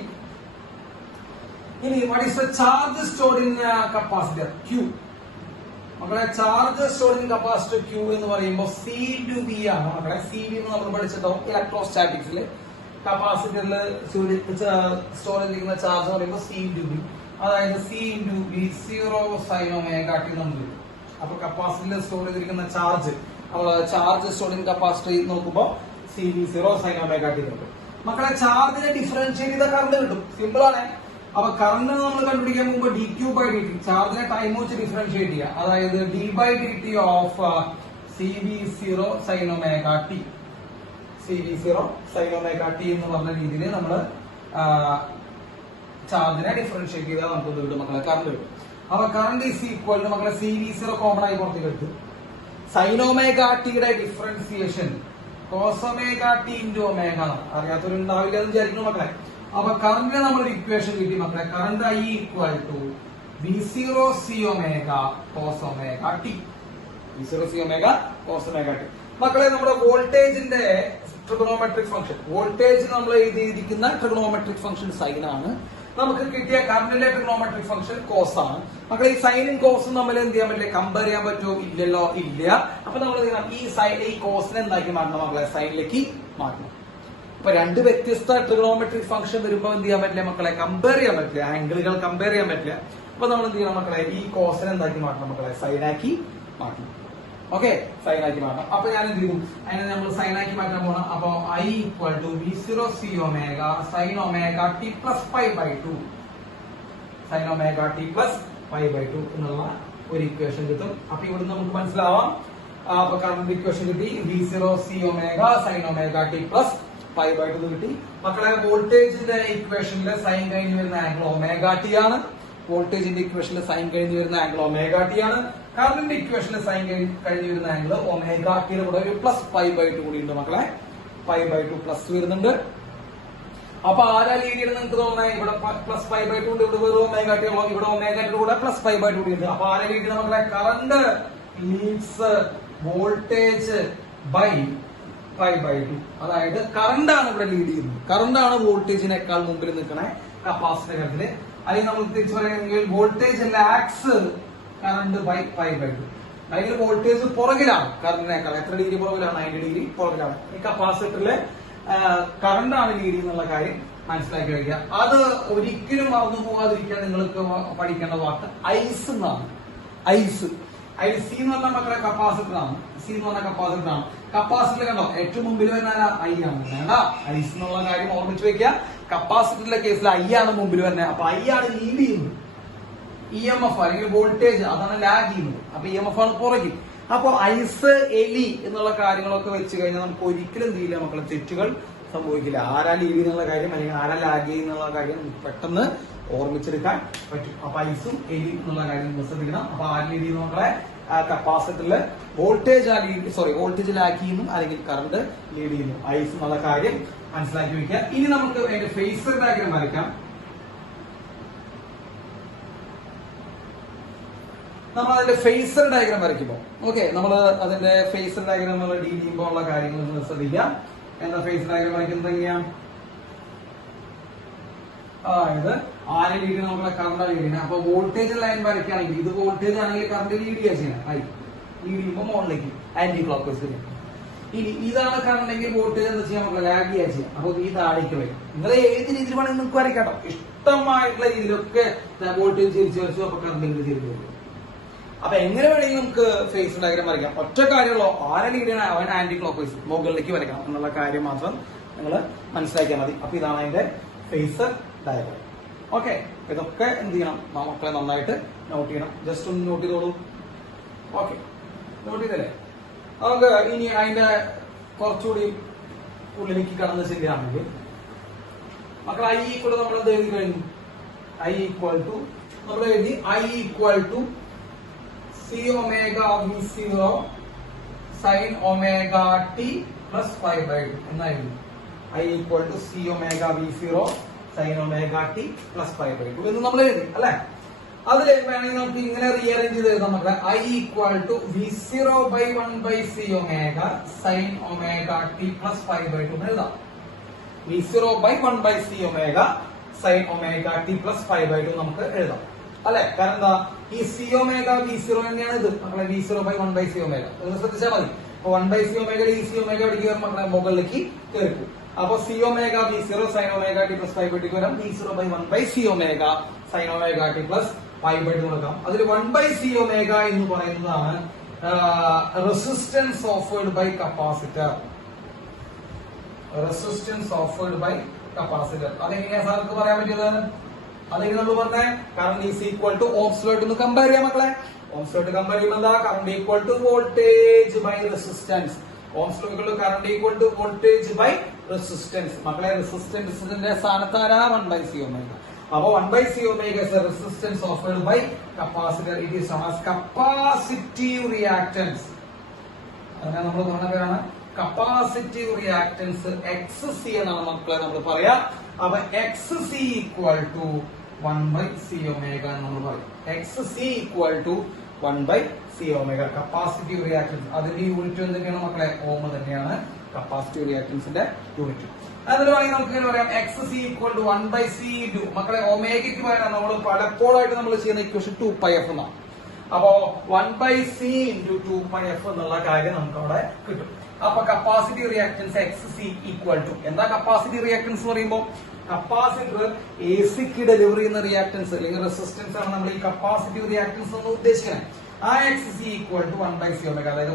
ഇനി what is the charge stored in capacitor Q? മക്കളെ charge stored in capacitor Q എന്ന് പറയുമ്പോൾ C/V ആണ് മക്കളെ. C/V എന്ന് നമ്മൾ പഠിച്ചിട്ടുണ്ടാവും ഇലക്ട്രോസ്റ്റാറ്റിക്സിൽ. കപ്പാസിറ്ററിൽ സ്റ്റോർ ചെയ്തിരിക്കുന്ന ചാർജ് എന്ന് പറയുമ്പോൾ C/V, അതായത് C/V0 sin omega t നമുക്ക്. അപ്പൊ കപ്പാസിറ്ററിൽ സ്റ്റോർ ചെയ്തിരിക്കുന്ന ചാർജ് സ്റ്റോർ ഇൻ കപ്പാസിറ്റർ നോക്കുമ്പോൾ CV0 sin omega t കിട്ടും. മക്കളെ ചാർജിനെ ഡിഫറൻഷിയേറ്റ് ചെയ്ത കറണ്ട് കിട്ടും. സിമ്പിൾ ആണ്. അപ്പൊ കറണ്ട് നമ്മൾ കണ്ടുപിടിക്കാൻ മുമ്പ് dQ/dt, ചാർജിനെ ടൈം വെച്ച് ഡിഫറൻഷിയേറ്റ് ചെയ്യുക. അതായത് d/dt of C CV0 sin omega t. CV0 sin omega t എന്ന് പറഞ്ഞ രീതിയിൽ നമ്മൾ ചാർജിനെ ഡിഫറൻഷിയേറ്റ് ചെയ്താൽ നമുക്ക് കിട്ടും മക്കളെ, കറണ്ട് കിട്ടും. അപ്പൊ കറണ്ട് ഈസ് ഈക്വൽ ടു മക്കളെ CV0 കോമൺ ആയി പുറത്തേക്ക് എടുത്തു. സൈൻ ഒമേഗ ടിയുടെ differentiation cos omega T into omega. അറിയാത്തവരുണ്ടാവില്ല എന്ന് വിചാരിക്കുന്നു മക്കളെ. അപ്പൊ കറണ്ടിനെ നമ്മളൊരു ഇക്വേഷൻ കിട്ടി മക്കളെ. Current I equal to V0 C omega cos omega T. V0 C omega cos omega T. മക്കളെ നമ്മുടെ വോൾട്ടേജിന്റെ ട്രിഗണോമെട്രിക് ഫംഗ്ഷൻ, വോൾട്ടേജ് നമ്മൾ എഴുതിയിരിക്കുന്ന ട്രിഗണോമെട്രിക് ഫംഗ്ഷൻ സൈൻ ആണ്. നമുക്ക് കിട്ടിയ കറണ്ടിന്റെ ട്രിഗണോമെട്രിക് ഫംഗ്ഷൻ കോസ് ആണ്. മക്കളെ ഈ സൈനും കോസും നമ്മൾ എന്ത് ചെയ്യാൻ പറ്റില്ല, കമ്പയർ ചെയ്യാൻ പറ്റുമോ? ഇല്ലല്ലോ, ഇല്ല. അപ്പൊ നമ്മൾ ഈ കോസിനെ എന്താക്കി മാറ്റണം മക്കളെ, സൈനിലേക്ക് മാറ്റണം. അപ്പൊ രണ്ട് വ്യത്യസ്ത ട്രിഗണോമെട്രിക് ഫംഗ്ഷൻ വരുമ്പോ എന്ത് ചെയ്യാൻ പറ്റില്ല മക്കളെ, കമ്പയർ ചെയ്യാൻ പറ്റില്ല, ആംഗിളുകൾ കമ്പയർ ചെയ്യാൻ പറ്റില്ല. അപ്പൊ നമ്മൾ എന്ത് ചെയ്യണം മക്കളെ, ഈ കോസിനെ എന്താക്കി മാറ്റണം മക്കളെ, സൈനാക്കി മാറ്റണം. ഓക്കെ, സൈനാക്കി മാറ്റണം. അപ്പൊ ഞാൻ എന്ത് ചെയ്തു, അതിനെ നമ്മൾ സൈനാക്കി മാറ്റാൻ പോകണം. അപ്പൊ I equal to V0 C omega sine omega T plus pi by two, sine omega T plus pi by two എന്നുള്ള ഒരു ഇക്വേഷൻ കിട്ടും. അപ്പൊ ഇവിടെ നമുക്ക് മനസ്സിലാവാം. അപ്പൊ കറണ്ട് ഇക്വേഷൻ കിട്ടി, V0 C omega sine omega T plus pi by two കിട്ടി. മക്കളെ വോൾട്ടേജിന്റെ ഇക്വേഷനിലെ സൈൻ കഴിഞ്ഞ് വരുന്ന ആംഗിൾ ഒമേഗ ടി ആണ്. വോൾട്ടേജിന്റെ ഇക്വേഷനിലെ സൈൻ കഴിഞ്ഞ് വരുന്ന ആംഗിൾ ഒമേഗ ടി ആണ്. കറണ്ടിന്റെ ഇക്വേഷനിലെ സൈൻ കഴിഞ്ഞ് വരുന്ന ആംഗിൾ ഒമേഗ ടിയുടെ കൂടെ ഒരു പ്ലസ് പൈ ബൈ ടു കൂടി ഉണ്ട് മക്കളെ. പൈ ബൈ ടു പ്ലസ് വരുന്നുണ്ട്. അപ്പൊ ആരാ ലീഡ് ചെയ്യണം നിങ്ങൾക്ക് തോന്നുന്നത്? ഇവിടെ പ്ലസ് പൈ ബൈ ടു ഉണ്ട്, ഇവിടെ വെറും ഒമേഗ ടി ഉള്ളൂ, ഇവിടെ ഒമേഗ ടിയുടെ കൂടെ പ്ലസ് പൈ ബൈ ടു കൂടി ഉണ്ട്. അപ്പൊ ആരാ ലീഡ് ചെയ്യണം മക്കളെ? Current leads voltage by pi by two. അതായത് കറണ്ട് ആണ് ഇവിടെ ലീഡ് ചെയ്യുന്നത്. കറണ്ട് ആണ് വോൾട്ടേജിനേക്കാൾ മുമ്പിൽ നിൽക്കണേ കപ്പാസിറ്റർ കറണ്ടില്. അല്ലെങ്കിൽ നമുക്ക് തിരിച്ചു പറയുകയാണെങ്കിൽ voltage lags current by pi by two. അല്ലെങ്കിൽ വോൾട്ടേജ് പുറകിലാണ് കറണ്ടിനേക്കാൾ. എത്ര ഡിഗ്രി പുറകിലാണ്? 90 ഡിഗ്രി പുറകിലാണ്. ഈ കപ്പാസിറ്ററിലെ കറണ്ട് ആണ് ലീഡ് ചെയ്യുന്നുള്ള കാര്യം മനസ്സിലാക്കി വയ്ക്കുക. അത് ഒരിക്കലും മറന്നു പോകാതിരിക്കാൻ നിങ്ങൾക്ക് പഠിക്കേണ്ട വാക്ക് ഐസ് എന്നാണ്. ഐസ്. സി എന്ന് പറഞ്ഞ മക്കളെ കപ്പാസിറ്റർ ആണ്. സി എന്ന് പറഞ്ഞ കപ്പാസിറ്റർ ആണ്. കപ്പാസിറ്റർ കണ്ടോ, ഏറ്റവും മുമ്പിൽ വരുന്ന ഐ ആണ്. വേണ്ട, ഐസ് എന്നുള്ള കാര്യം ഓർമ്മിച്ച് വെക്കുക. കപ്പാസിറ്ററിന്റെ കേസിൽ ഐ ആണ് മുമ്പിൽ വരുന്നത്. അപ്പൊ ഐ ആണ് ലീഡ് ചെയ്യുന്നത്. EMF അല്ലെങ്കിൽ വോൾട്ടേജ് അതാണ് ലാഗ് ചെയ്യുന്നത്. അപ്പൊ EMF ആണ് പുറകിൽ. അപ്പൊ ഐസ്, എലി എന്നുള്ള കാര്യങ്ങളൊക്കെ വെച്ച് കഴിഞ്ഞാൽ നമുക്ക് ഒരിക്കലും എന്ത് ചെയ്യില്ല മക്കളെ, തെറ്റുകൾ സംഭവിക്കില്ല. ആരാ ലീഡ് ചെയ്യുന്നുള്ള കാര്യം അല്ലെങ്കിൽ ആരാ ലാഗ് ചെയ്യുന്നുള്ള കാര്യം നമുക്ക് പെട്ടെന്ന് ഓർമ്മിച്ചെടുക്കാൻ പറ്റും. അപ്പൊ ഐസും എലി എന്നുള്ള കാര്യം ശ്രദ്ധിക്കണം. അപ്പൊ ആര് ലീഡ് ചെയ്യുന്ന മക്കളെ? കപ്പാസിറ്ററില് വോൾട്ടേജ് ലാഗ് ചെയ്യുന്നു അല്ലെങ്കിൽ കറണ്ട് ലീഡ് ചെയ്യുന്നു. ഐസ് എന്നുള്ള കാര്യം മനസ്സിലാക്കി വെക്കുക. ഇനി നമുക്ക് അതിന്റെ ഫേസർ ഡയഗ്രം വരയ്ക്കാം. നമ്മൾ അതിന്റെ ഫേസർ ഡയഗ്രാം വരയ്ക്കുമ്പോൾ നമ്മൾ അതിന്റെ ഫേസർ ഡയഗ്രാം നമ്മൾ ഡീൽ ചെയ്യുമ്പോൾ ഉള്ള കാര്യങ്ങൾ നിങ്ങൾ ശ്രദ്ധിക്കാം. എന്താ ഫേസർ ഡയഗ്രാം വരയ്ക്കുന്നത് എങ്ങനെയാണ്? അതായത് ആരെ ലീഡ് ചെയ്യുന്ന നമ്മളെ കറണ്ട് ലീഡ് ചെയ്യുന്നത്. അപ്പൊ വോൾട്ടേജ് ലൈൻ വരയ്ക്കുകയാണെങ്കിൽ ഇത് വോൾട്ടേജ് ആണെങ്കിൽ കറണ്ട് ലീഡ് ചെയ്യുക ചെയ്യണം. ലീഡ് ചെയ്യുമ്പോൾ മുകളിലേക്ക് ആന്റി ക്ലോക്ക് വൈസ് ചെയ്യണം. ഇനി ഇതാണ് കറണ്ടെങ്കിൽ വോൾട്ടേജ് എന്താ ചെയ്യാൻ മക്കളെ? ലാഗ് ചെയ്യുക ചെയ്യാം. അപ്പൊ ഈ താഴേക്ക് വരും. നിങ്ങൾ ഏത് രീതിയിൽ വേണമെങ്കിൽ നിങ്ങൾക്ക് വരയ്ക്കാട്ടോ. ഇഷ്ടമായിട്ടുള്ള രീതിയിലൊക്കെ വോൾട്ടേജ് തിരിച്ചു വരച്ചു. അപ്പൊ കറണ്ട് തിരിച്ചു വരും. അപ്പൊ എങ്ങനെ വേണമെങ്കിൽ നമുക്ക് ഫേസ് ഡയഗ്രാം വരയ്ക്കാം. ഒറ്റ കാര്യമുള്ളൂ, ആരെ ലീഡ് ചെയ്യണം അവൻ ആന്റി ക്ലോക്ക് വൈസ് മുകളിലേക്ക് വരയ്ക്കണം എന്നുള്ള കാര്യം മാത്രം നിങ്ങൾ മനസ്സിലാക്കിയാൽ മതി. അപ്പൊ ഇതാണ് അതിന്റെ ഫേസ് ഡയഗ്രാം. ഓക്കെ, ഇതൊക്കെ എന്ത് ചെയ്യണം? മക്കളെ നന്നായിട്ട് നോട്ട് ചെയ്യണം. ജസ്റ്റ് ഒന്ന് നോട്ട് ചെയ്തോളൂ. ഓക്കെ, നോട്ട് ചെയ്തല്ലേ? നമുക്ക് ഇനി അതിന്റെ കുറച്ചുകൂടി ഉള്ളിലേക്ക് കടന്ന് ശരിയാണെങ്കിൽ മക്കൾ ഐ ഈക്വൽ നമ്മൾ എന്ത് എഴുതി കഴിഞ്ഞു? ഐ ഈക്വൽ ടു നമ്മൾ എഴുതി I equal to C omega V0 sine omega T plus 5 by 2 എന്നായിരുന്നു. I equal to C omega V0 sine omega T plus 5 by 2 എന്ന് നമ്മൾ എഴുതി അല്ലെ? അതിൽ വേണമെങ്കിൽ നമുക്ക് ഇങ്ങനെ റീഅറേഞ്ച് ചെയ്ത് എഴുതാം മക്കളെ. I equal to V0 by 1 by C omega sine omega T plus 5 by 2 എന്ന് എഴുതാം. V0 by 1 by C omega sine omega T plus 5 by 2 നമുക്ക് എഴുതാം അല്ലെ? കാരണം എന്താ, ഈ സി ഒമേഗ V0 തന്നെയാണ് ഇത് മക്കളെ. V0 by 1 by C omega നിങ്ങൾ ശ്രദ്ധിച്ചാൽ മതി. അപ്പൊ 1 ബൈ C ഒമേഗ ഈ സി ഒമേഗ എവിടേക്ക് കയറും മക്കളെ? മുകളിലേക്ക് കയറിക്കും. അപ്പൊ C omega V0 sine omega T plus 5 by 2 വരാം. V0 by 1 by C omega sine omega T plus 5 by 2 കൊടുക്കാം. അതിൽ 1 ബൈ C ഒമേഗ എന്ന് പറയുന്നതാണ് resistance offered by capacitor. Resistance offered by capacitor. അതെങ്ങനെയാ സാർക്ക് പറയാൻ പറ്റിയത്? അതെങ്ങനെ നമ്മൾ പറഞ്ഞേ? Current is equal to ohm's law ഒന്ന് കമ്പയർ ചെയ്യാം മക്കളെ. ഓംസ് ലോട്ട് കമ്പയർ ചെയ്യുമ്പോൾ എന്താ current equal to voltage by resistance. Ohm's ലോട്ട് current equal to voltage by resistance. മക്കളെ റെസിസ്റ്റൻസിന്റെ സ്ഥാനത്താരാ 1/c ഒമേഗ. അപ്പൊ 1/c omega is the resistance offered by capacitor. It is known as capacitive reactance. അതിനെ നമ്മൾ പറഞ്ഞ പേരാണ് കപ്പാസിറ്റീവ് റിയാക്ടൻസ് XC എന്നാണ് മക്കളെ നമ്മൾ പറയാ. അപ്പൊ XC equal to 1/c omega എന്ന് നമ്മൾ പറയും. XC equal to 1/c omega capacitive reactance. അതിന്റെ യൂണിറ്റ് എന്തൊക്കെയാണ് മക്കളെ? ഓം തന്നെയാണ് കപ്പാസിറ്റീവ് റിയാക്ടൻസിന്റെ യൂണിറ്റ്. അതിൽ വേണമെങ്കിൽ നമുക്ക് ഇങ്ങനെ പറയാം XC equal to 1/c into മക്കളെ ഒമേഗയ്ക്ക് പകരം നമ്മൾ പലപ്പോഴായിട്ട് നമ്മൾ ചെയ്യുന്ന ഇക്വേഷൻ 2πf എന്നാണ്. അപ്പോ 1/c ഇൻറ്റു 2πf എന്നുള്ള കാര്യം നമുക്ക് അവിടെ കിട്ടും. അപ്പൊ capacitive reactance XC equal to എന്താ കപ്പാസിറ്റീവ് റിയാക്ടൻസ് എന്ന് പറയുമ്പോൾ കപ്പാസിറ്റർ എസിക്ക് ഡെലിവർ ചെയ്യുന്ന റിയാക്ടൻസ് അല്ലെങ്കിൽ റെസിസ്റ്റൻസ് ആണ് നമ്മൾ ഈ കപ്പാസിറ്റീവ് റിയാക്ടൻസ് എന്ന് ഉദ്ദേശിക്കുന്നത്. ആ XC equal to 1/c omega, അതായത്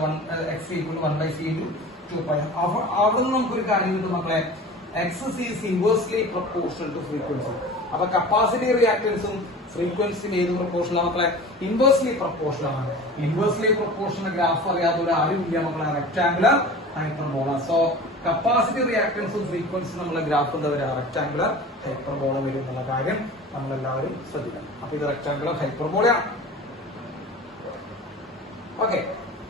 XC equal to 1/c into 2πf. അപ്പൊ അവിടെ നിന്ന് നമുക്കൊരു കാര്യം കിട്ടും മക്കളെ, XC is inversely proportional to frequency. അപ്പൊ കപ്പാസിറ്റീവ് റിയാക്ടൻസും ഫ്രീക്വൻസിയും ഏത് പ്രൊപ്പോർഷണൽ മക്കളെ? ഇൻവേഴ്സ്ലി പ്രൊപ്പോർഷണൽ ആണ്. ഇൻവേഴ്സ്ലി പ്രൊപ്പോർഷണൽ ഗ്രാഫ് അറിയാത്തവർ ആരും ഇല്ല മക്കളെ, റെക്ടാംഗുലർ ഹൈപ്പർബോള. സോ കപ്പാസിറ്റീവ് റിയാക്ടൻസും ഫ്രീക്വൻസും നമ്മളെ ഗ്രാഫ് എന്താ വരിക? റെക്ടാംഗുലർ ഹൈപ്പർബോള വരും എന്നുള്ള കാര്യം നമ്മളെല്ലാവരും ശ്രദ്ധിക്കണം. അപ്പൊ ഇത് റെക്ടാംഗുലർ ഹൈപ്പർബോളയാണ്. Okay,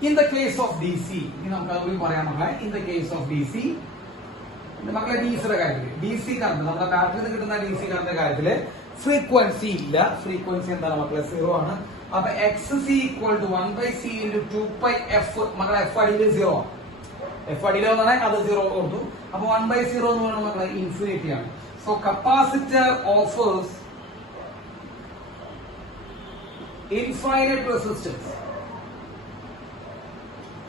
in the case of DC ഇനി നമുക്ക് അതുകൂടി പറയാം മക്കളെ. In the case of DC മക്കളെ ഡിസിയുടെ കാര്യത്തില് DC കറണ്ട് നമ്മുടെ ബാറ്ററിയിൽ നിന്ന് കിട്ടുന്ന DC കറണ്ടിന്റെ കാര്യത്തില് ഫ്രീക്വൻസി ഇല്ല. ഫ്രീക്വൻസി എന്താണ് മക്കളെ? 0 ആണ്. അപ്പൊ XC equal to 1/c into 2πf. മക്കളെ F അടിയിൽ 0 ആണ്. F അടിയിൽ വന്നാണ് അത് 0 കൊടുത്തു. അപ്പൊ 1/0 എന്ന് പറയുന്നത് മക്കളെ ഇൻഫിനിറ്റി ആണ്. So capacitor offers infinite resistance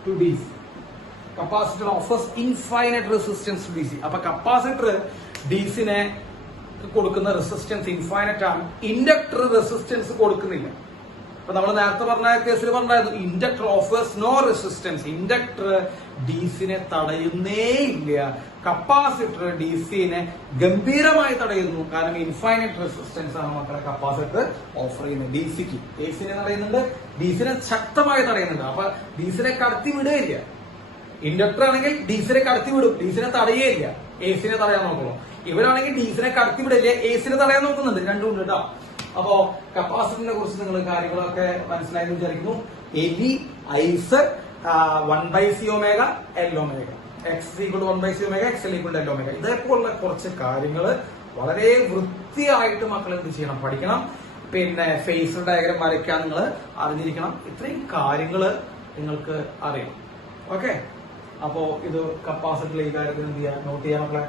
to DC. Capacitor offers infinite resistance to DC. അപ്പൊ കപ്പാസിറ്റർ DCനെ കൊടുക്കുന്ന റെസിസ്റ്റൻസ് ഇൻഫൈനൈറ്റ് ആണ്. ഇൻഡക്ടർ റെസിസ്റ്റൻസ് കൊടുക്കുന്നില്ല. അപ്പൊ നമ്മൾ നേരത്തെ പറഞ്ഞ കേസിൽ പറഞ്ഞായിരുന്നു inductor offers no resistance. Inductor DCനെ തടയുന്നേ ഇല്ല. കപ്പാസിറ്റർ DCനെ ഗംഭീരമായി തടയുന്നു. കാരണം ഇൻഫൈനൈറ്റ് റെസിസ്റ്റൻസ് ആണ് മക്കളെ കപ്പാസിറ്റർ ഓഫർ ചെയ്യുന്നത്. DCക്ക് ACനെ തടയുന്നുണ്ട്, DCനെ ശക്തമായി തടയുന്നുണ്ട്. അപ്പൊ DCനെ കടത്തി വിടുകയില്ല. ഇൻഡക്ടർ ആണെങ്കിൽ DCനെ കടത്തി വിടും, DCനെ തടയുകയില്ല, ACനെ തടയാൻ നോക്കുള്ളൂ. ഇവരാണെങ്കിൽ DCനെ കടത്തി വിടില്ല, ACനെ തടയാൻ നോക്കുന്നുണ്ട്. രണ്ടും ഉണ്ട് കേട്ടോ. അപ്പോ കപ്പാസിറ്ററിനെ കുറിച്ച് നിങ്ങൾ കാര്യങ്ങളൊക്കെ മനസ്സിലായെന്ന് വിചാരിക്കുന്നു. എലി, ഐസ്, 1/c omega, L omega, X equal to 1/c omega, XL equal to L omega. ഇതേപോലുള്ള കുറച്ച് കാര്യങ്ങൾ വളരെ വൃത്തിയായിട്ട് മക്കൾ എന്ത് ചെയ്യണം? പഠിക്കണം. പിന്നെ ഫേസർ ഡയഗ്രം വരയ്ക്കാൻ നിങ്ങൾ അറിഞ്ഞിരിക്കണം. ഇത്രയും കാര്യങ്ങൾ നിങ്ങൾക്ക് അറിയണം. ഓക്കെ, അപ്പോ ഇത് കപ്പാസിറ്ററിൽ ഈ കാര്യത്തിൽ എന്ത് ചെയ്യാം? നോട്ട് ചെയ്യാൻ മക്കളെ.